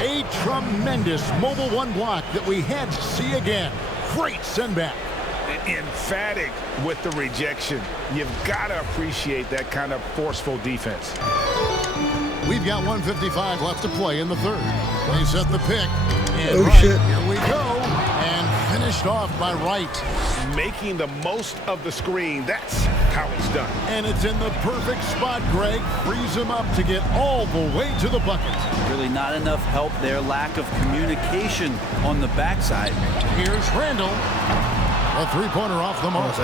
A tremendous mobile 1 block that we had to see again. Great send back. Emphatic with the rejection. You've got to appreciate that kind of forceful defense. We've got 1:55 left to play in the third. They set the pick. And shit. Here we go. And finished off by Wright. Making the most of the screen. That's how it's done. And it's in the perfect spot, Greg. Frees him up to get all the way to the bucket. Really not enough help there. Lack of communication on the backside. Here's Randle. A 3-pointer off the mark.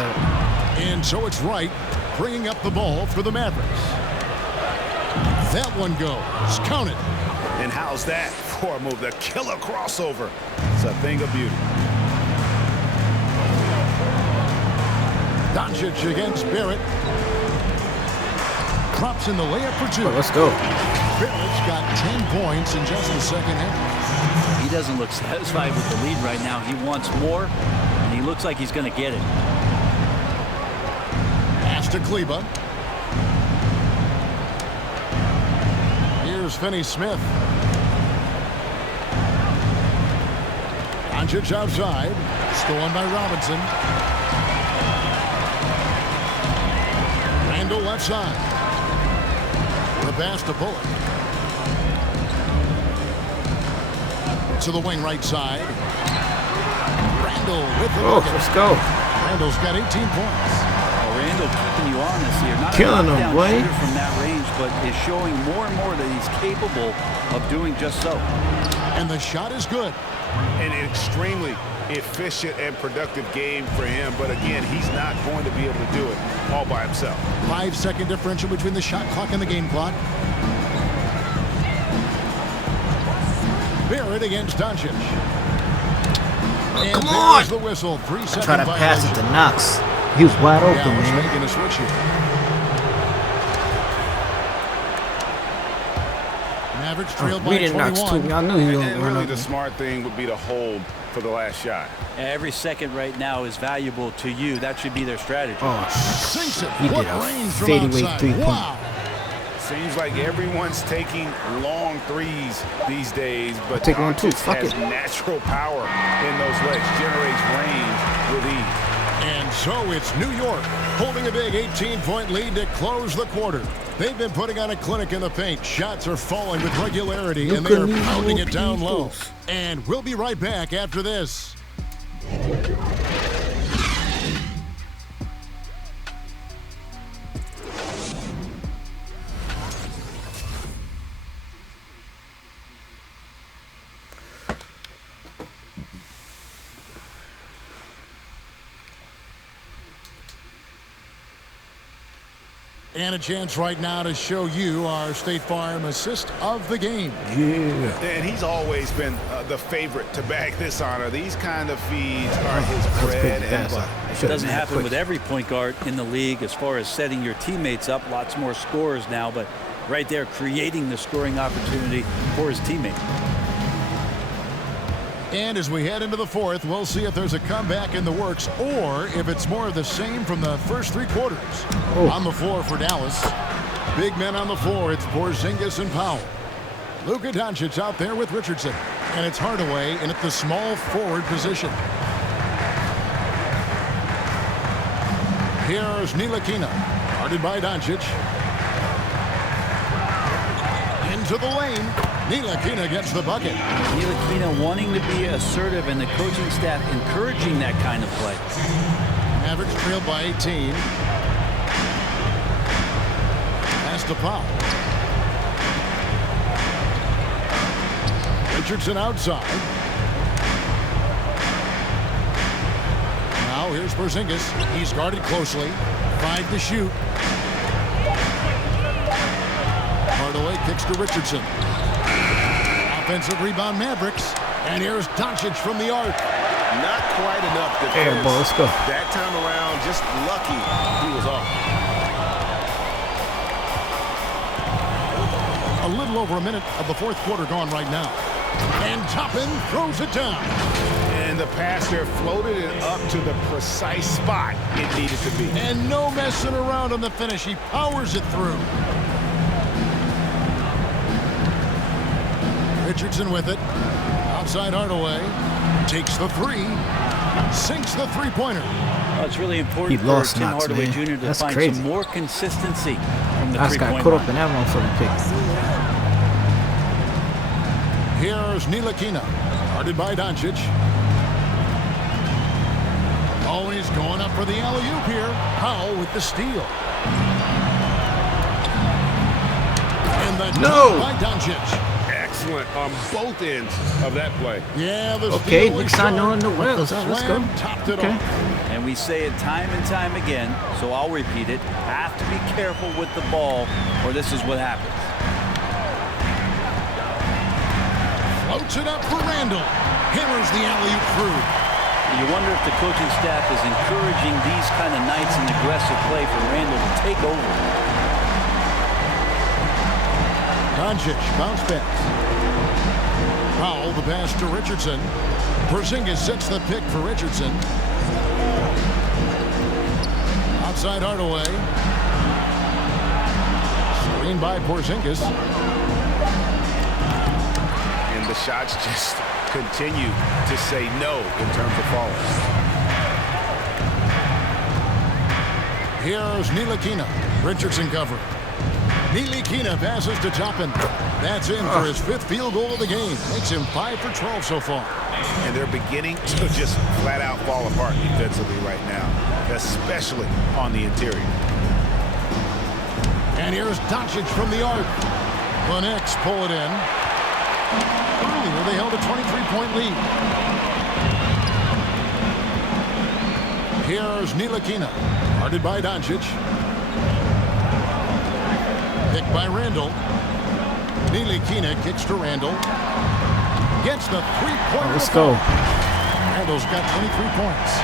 And so it's Wright bringing up the ball for the Mavericks. That one goes. Count it. And how's that for a move? The killer crossover. It's a thing of beauty. Doncic against Barrett. Drops in the layup for 2. Let's go. Barrett's got 10 points in just the second half. He doesn't look satisfied with the lead right now. He wants more, and he looks like he's going to get it. Pass to Kleba. Here's Finney-Smith. Doncic outside. Stolen by Robinson. Randall left side. The pass to Bullock. To the wing right side. Randall with the bucket. Let's go. Randall's got 18 points. Randall keeping you honest here. Not Killing a him, knockdown boy. shooter from that range, but is showing more and more that he's capable of doing just so. And the shot is good. An extremely efficient and productive game for him. But again, he's not going to be able to do it all by himself. 5-second differential between the shot clock and the game clock. Barrett against Doncic. And Come on. there's the whistle. 3-second Try to pass it violation. to Knox. He was wide open, Dallas man. making a switch here. Mavericks trailed by We didn't Knox 21. too. Y'all knew he was And going to really run the up. smart thing would be to hold for the last shot. Every second right now is valuable to you. That should be their strategy. Oh, Sinks it. he What did a range from fadeaway outside. three-point. Wow. Seems like everyone's taking long threes these days, but Take one too. Doncic Fuck has it. natural power in those legs, generates range with ease. And so it's New York holding a big 18-point lead to close the quarter. They've been putting on a clinic in the paint. Shots are falling with regularity, and they are pounding it down low. And we'll be right back after this. And a chance right now to show you our State Farm assist of the game. Yeah. And he's always been the favorite to bag this honor. These kind of feeds are his That's bread pretty and fast. butter. It doesn't happen with every point guard in the league as far as setting your teammates up. Lots more scorers now, but right there creating the scoring opportunity for his teammate. And as we head into the fourth, we'll see if there's a comeback in the works or if it's more of the same from the first three quarters. Oh. On the floor for Dallas. Big men on the floor. It's Porzingis and Powell. Luka Doncic out there with Richardson. And it's Hardaway in at the small forward position. Here's Ntilikina. Guarded by Doncic. Into the lane. Ntilikina gets the bucket. Ntilikina wanting to be assertive and the coaching staff encouraging that kind of play. Mavericks trailed by 18. Pass to Powell. Richardson outside. Now here's Porzingis. He's guarded closely. 5 to shoot. Hardaway kicks to Richardson. Offensive rebound Mavericks. And here's Doncic from the arc. Not quite enough defense. Air ball, let's go. That time around, just lucky he was off. A little over a minute of the fourth quarter gone right now. And Toppin throws it down. And the passer floated it up to the precise spot it needed to be. And no messing around on the finish. He powers it through. Richardson with it. Outside Hardaway. Takes the three. Sinks the three-pointer. Well, it's really important He for lost Tim Knox, Hardaway man. Jr. to That's find crazy. some more consistency from the Knox got three-point caught up line. in that motherfucking pick. Here's Ntilikina. Guarded by Doncic. Oh, he's going up for the alley-oop here. Powell with the steal. And the No. dunk by Doncic. Excellent on both ends of that play. Yeah, the Okay, steal was Knicks not short, knowing the but well. the So let's go. slam topped it Okay. off. And we say it time and time again, so I'll repeat it. Have to be careful with the ball, or this is what happens. Floats it up for Randall. Hammers the alley-oop through. You wonder if the coaching staff is encouraging these kind of nights and aggressive play for Randall to take over. Doncic, bounce pass. Powell, the pass to Richardson. Porzingis sets the pick for Richardson. Outside Hardaway. Screen by Porzingis. And the shots just continue to say no in terms of falling. Here's Ntilikina. Richardson cover. Ntilikina passes to Toppin. That's in for his 5th field goal of the game. Makes him 5 for 12 so far. And they're beginning to just flat out fall apart defensively right now, especially on the interior. And here's Doncic from the arc. The Knicks pull it in. Earlier they held a 23-point lead. Here's Ntilikina. Guarded by Doncic. Picked by Randall. Ntilikina kicks to Randall. Gets the three-pointer. Let's go. Randall's got 23 points.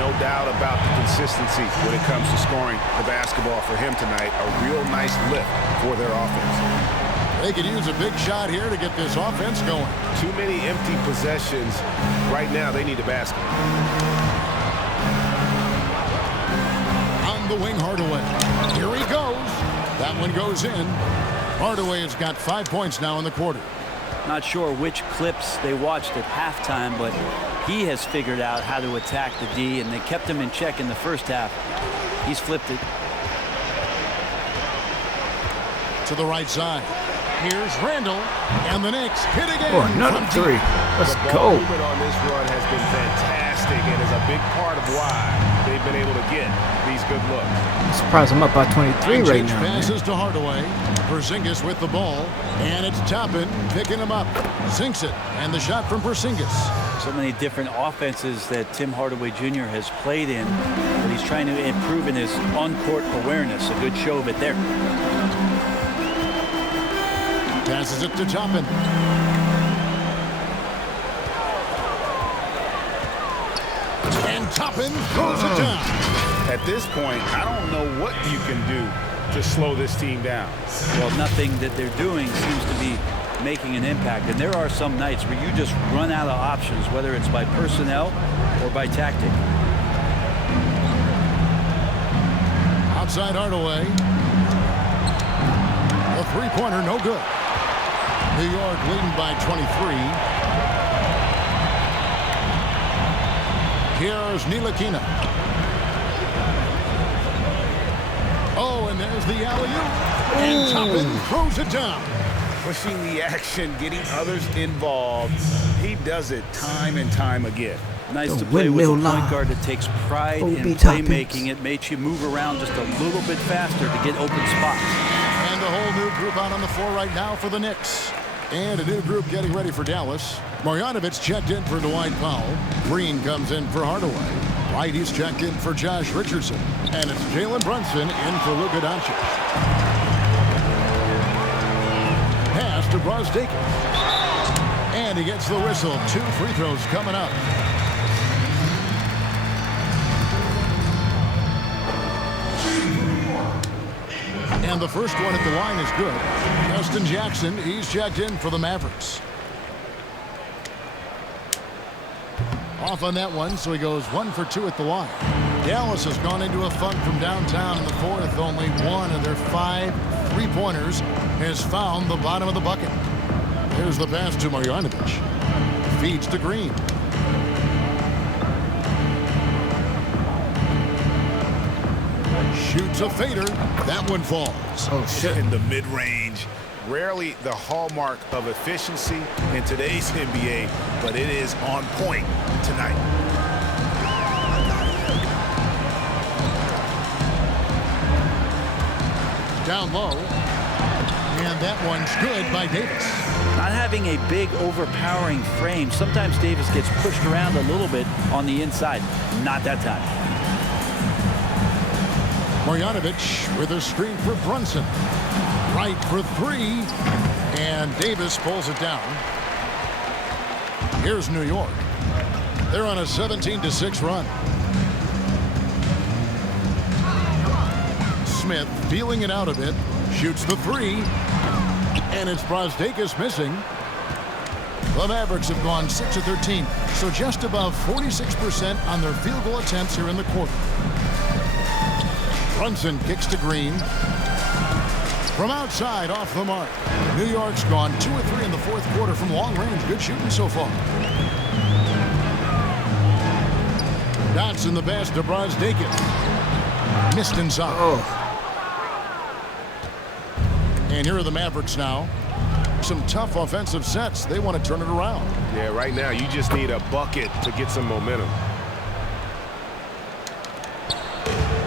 No doubt about the consistency when it comes to scoring the basketball for him tonight. A real nice lift for their offense. They could use a big shot here to get this offense going. Too many empty possessions. Right now, they need a basket. On the wing, Hardaway. Here he goes. That one goes in. Hardaway has got 5 points now in the quarter. Not sure which clips they watched at halftime, but he has figured out how to attack the D, and they kept him in check in the first half. He's flipped it. To the right side. Here's Randall, and the Knicks hit again. Oh, another 3. Let's go. The movement on this run has been fantastic and is a big part of why they've been able to get these good looks. I'm surprised I'm up by 23 right now. Passes to Hardaway. Porzingis with the ball, and it's Toppin picking him up. Sinks it, and the shot from Porzingis. So many different offenses that Tim Hardaway Jr. has played in, but he's trying to improve in his on-court awareness. A good show of it there. Passes it to Toppin. And Toppin throws it down. At this point, I don't know what you can do to slow this team down. Well, nothing that they're doing seems to be making an impact. And there are some nights where you just run out of options, whether it's by personnel or by tactic. Outside Hardaway. A three-pointer, no good. New York leading by 23. Here's Ntilikina. Oh, and there's the alley-oop. And Toppin throws it down. Pushing the action, getting others involved. He does it time and time again. Nice The to play with a windmill point line. guard that takes pride in O.B. Toppins. playmaking. It makes you move around just a little bit faster to get open spots. And a whole new group out on the floor right now for the Knicks. And a new group getting ready for Dallas. Marjanovic checked in for Dwight Powell. Green comes in for Hardaway. White, he's checked in for Josh Richardson. And it's Jalen Brunson in for Luka Doncic. Pass to Brosdakis. And he gets the whistle. 2 free throws coming up. And the first one at the line is good. Justin Jackson, he's checked in for the Mavericks. Off on that one, so he goes 1 for 2 at the line. Dallas has gone into a funk from downtown in the fourth. Only one of their 5 three-pointers has found the bottom of the bucket. Here's the pass to Marjanovic. Feeds to Green. Shoots a fader. That one falls. Oh, shit. In the mid-range. Rarely the hallmark of efficiency in today's NBA, but it is on point tonight. Down low. And that one's good by Davis. Not having a big, overpowering frame, sometimes Davis gets pushed around a little bit on the inside. Not that time. Marjanovic with a screen for Brunson. Right for 3. And Davis pulls it down. Here's New York. They're on a 17-6 run. Smith feeling it out a bit. Shoots the 3. And it's Brazdeikis missing. The Mavericks have gone 6 of 13, so just above 46% on their field goal attempts here in the quarter. Brunson kicks to Green. From outside, off the mark. New York's gone 2 of 3 in the fourth quarter from long range. Good shooting so far. Dotson the pass to Brazdeikis. Missed inside. Oh. And here are the Mavericks now. Some tough offensive sets. They want to turn it around. Yeah, right now you just need a bucket to get some momentum.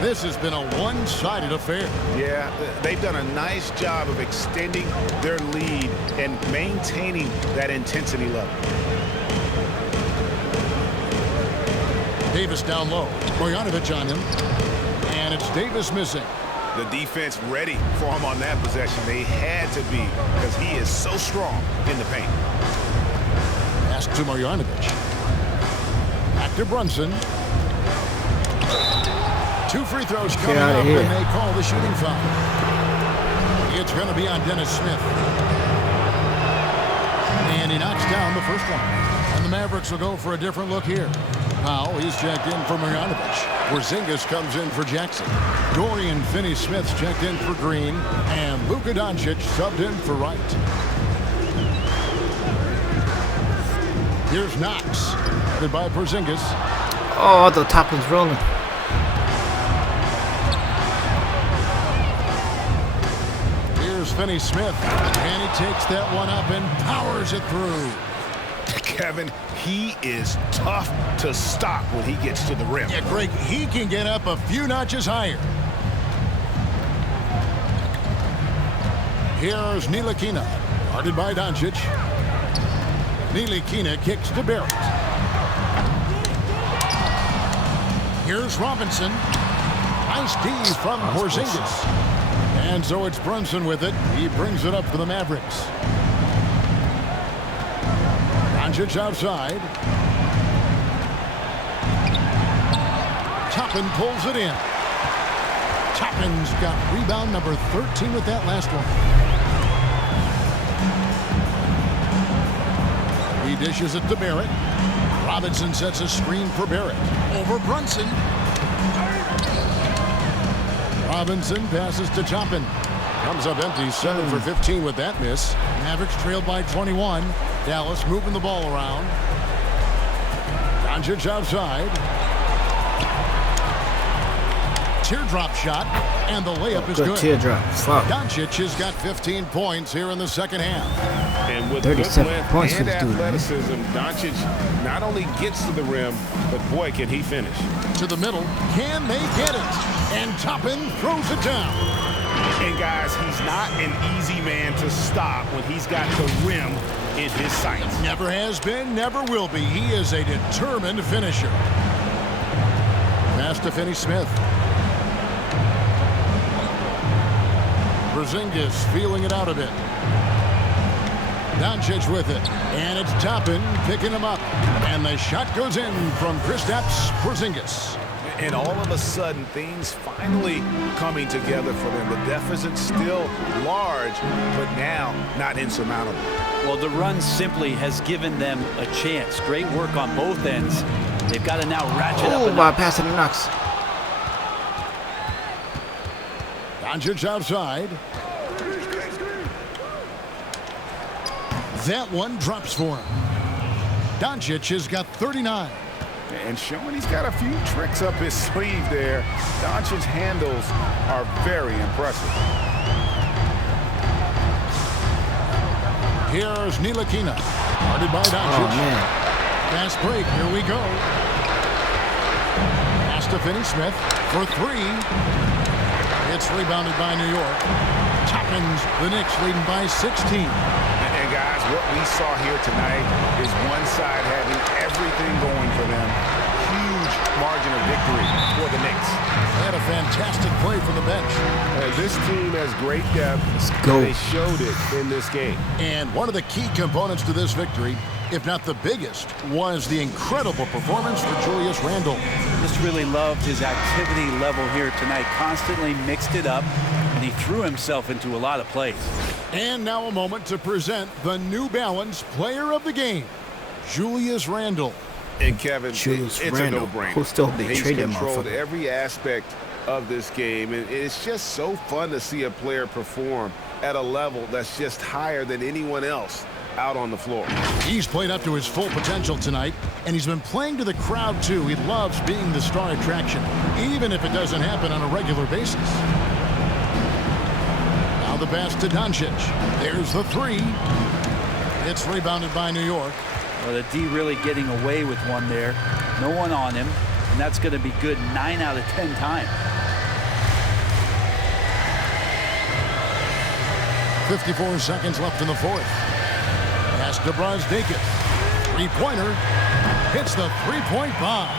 This has been a one-sided affair. Yeah, they've done a nice job of extending their lead and maintaining that intensity level. Davis down low. Bojanovic on him. And it's Davis missing. The defense ready for him on that possession. They had to be because he is so strong in the paint. Pass to Marjanovic. Back to Brunson. 2 free throws coming up, and they call the shooting foul. It's going to be on Dennis Smith. And he knocks down the first one. And the Mavericks will go for a different look here. Powell, he's checked in for Marjanovic. Porzingis comes in for Jackson. Dorian Finney-Smith's checked in for Green. And Luka Doncic subbed in for Wright. Here's Knox. Headed by Porzingis. Oh, the top is rolling. Here's Finney-Smith. And he takes that one up and powers it through. Kevin, he is tough to stop when he gets to the rim. Yeah, Greg, he can get up a few notches higher. Here's Ntilikina, guarded by Doncic. Ntilikina kicks to Barrett. Here's Robinson. Nice D from Porzingis. And so it's Brunson with it. He brings it up for the Mavericks. Doncic outside. Toppin pulls it in. Toppin's got rebound number 13 with that last one. He dishes it to Barrett. Robinson sets a screen for Barrett. Over Brunson. Robinson passes to Toppin. Comes up empty, 7 for 15 with that miss. Mavericks trailed by 21. Dallas moving the ball around. Doncic outside. Teardrop shot, and the layup is good. Teardrop. Slap. Doncic has got 15 points here in the second half. And with 37 good length points and for this dude, man. athleticism, Doncic not only gets to the rim, but boy, can he finish. To the middle. Can they get it? And Toppin throws it down. And guys, he's not an easy man to stop when he's got the rim in his sights. Never has been, never will be. He is a determined finisher. Pass to Finney-Smith. Porzingis feeling it out a bit. Doncic with it. And it's Toppin picking him up. And the shot goes in from Kristaps Porzingis. And all of a sudden, things finally coming together for them. The deficit's still large, but now not insurmountable. Well, the run simply has given them a chance. Great work on both ends. They've got to now ratchet up. Oh, wow, pass to Knox. Doncic outside. That one drops for him. Doncic has got 39. And showing he's got a few tricks up his sleeve there. Doncic's handles are very impressive. Here's Ntilikina, guarded by Doncic. Oh, man. Fast break, here we go. Pass to Finney-Smith for 3. It's rebounded by New York. Toppins, the Knicks leading by 16. And guys, what we saw here tonight is one side having everything going for them. Huge margin of victory for the Knicks. They had a fantastic play from the bench. This team has great depth. Let's go. They showed it in this game. And one of the key components to this victory, if not the biggest, was the incredible performance for Julius Randle. Just really loved his activity level here tonight. Constantly mixed it up. and he threw himself into a lot of plays. And now a moment to present the New Balance Player of the Game, Julius Randle. And Kevin, Julius it's Randle. a no-brainer. Who still be He's traded, controlled motherfucker? every aspect of this game, and it's just so fun to see a player perform at a level that's just higher than anyone else out on the floor. He's played up to his full potential tonight, and he's been playing to the crowd too. He loves being the star attraction, even if it doesn't happen on a regular basis. Now the pass to Doncic. There's the three. It's rebounded by New York. Well, the D really getting away with one there. No one on him, and that's going to be good 9 out of 10 times. 54 seconds left in the fourth. Pass to Brosdakis. Three-pointer. Hits the three-point bomb.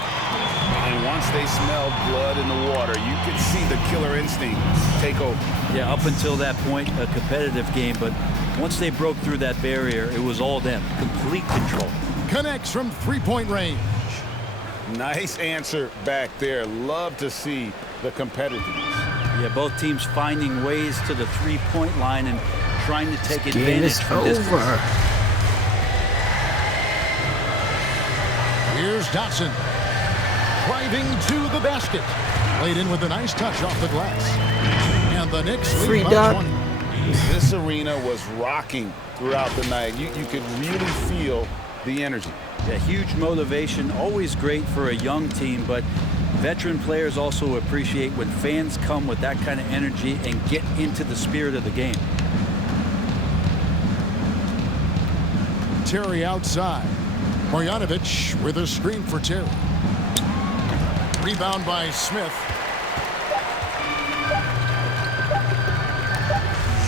And once they smelled blood in the water, you could see the killer instinct take over. Yeah, up until that point, a competitive game, but once they broke through that barrier, it was all them. Complete control. Connects from three-point range. Nice answer back there. Love to see the competitiveness. Yeah, both teams finding ways to the three-point line and trying to take Game advantage is from distance. over. Here's Dotson. Driving to the basket. Laid in with a nice touch off the glass. And the Knicks Free lead by dot. 20. This arena was rocking throughout the night. You could really feel the energy. Yeah, huge motivation, always great for a young team, but veteran players also appreciate when fans come with that kind of energy and get into the spirit of the game. Terry outside. Marjanovic with a screen for Terry. Rebound by Smith.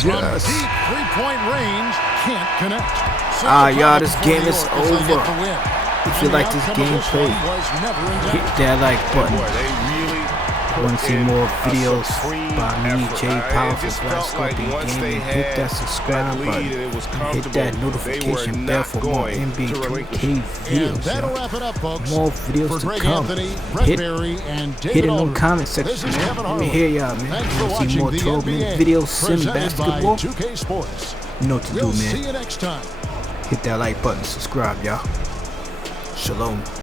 From Yes. deep three-point range, can't connect. So Ah, the y'all, problem this for game New is York as they get over. the win. If you And like the this outcome of gameplay, one was never in doubt. hit that like button. Boy, they really Want to see more videos supreme by me, effort. Jay It Powerful, just Black felt like Scorpion once they Gaming. Hit had that subscribe that lead button. and it was And hit comfortable, that they were notification bell not for more going NBA to relinquish 2K And videos. that'll Y'all. wrap it up, folks. More For videos to Greg come. Anthony, Brett Hit, Berry, and hit David it in the Aldridge. comment This section, is man. Kevin Let me Harlan. hear y'all, man. Thanks for Want to see watching more the 12-minute NBA videos, sim presented by basketball? 2K Sports. You know what to do, We'll see man. you next time. Hit that like button, subscribe, y'all. Shalom.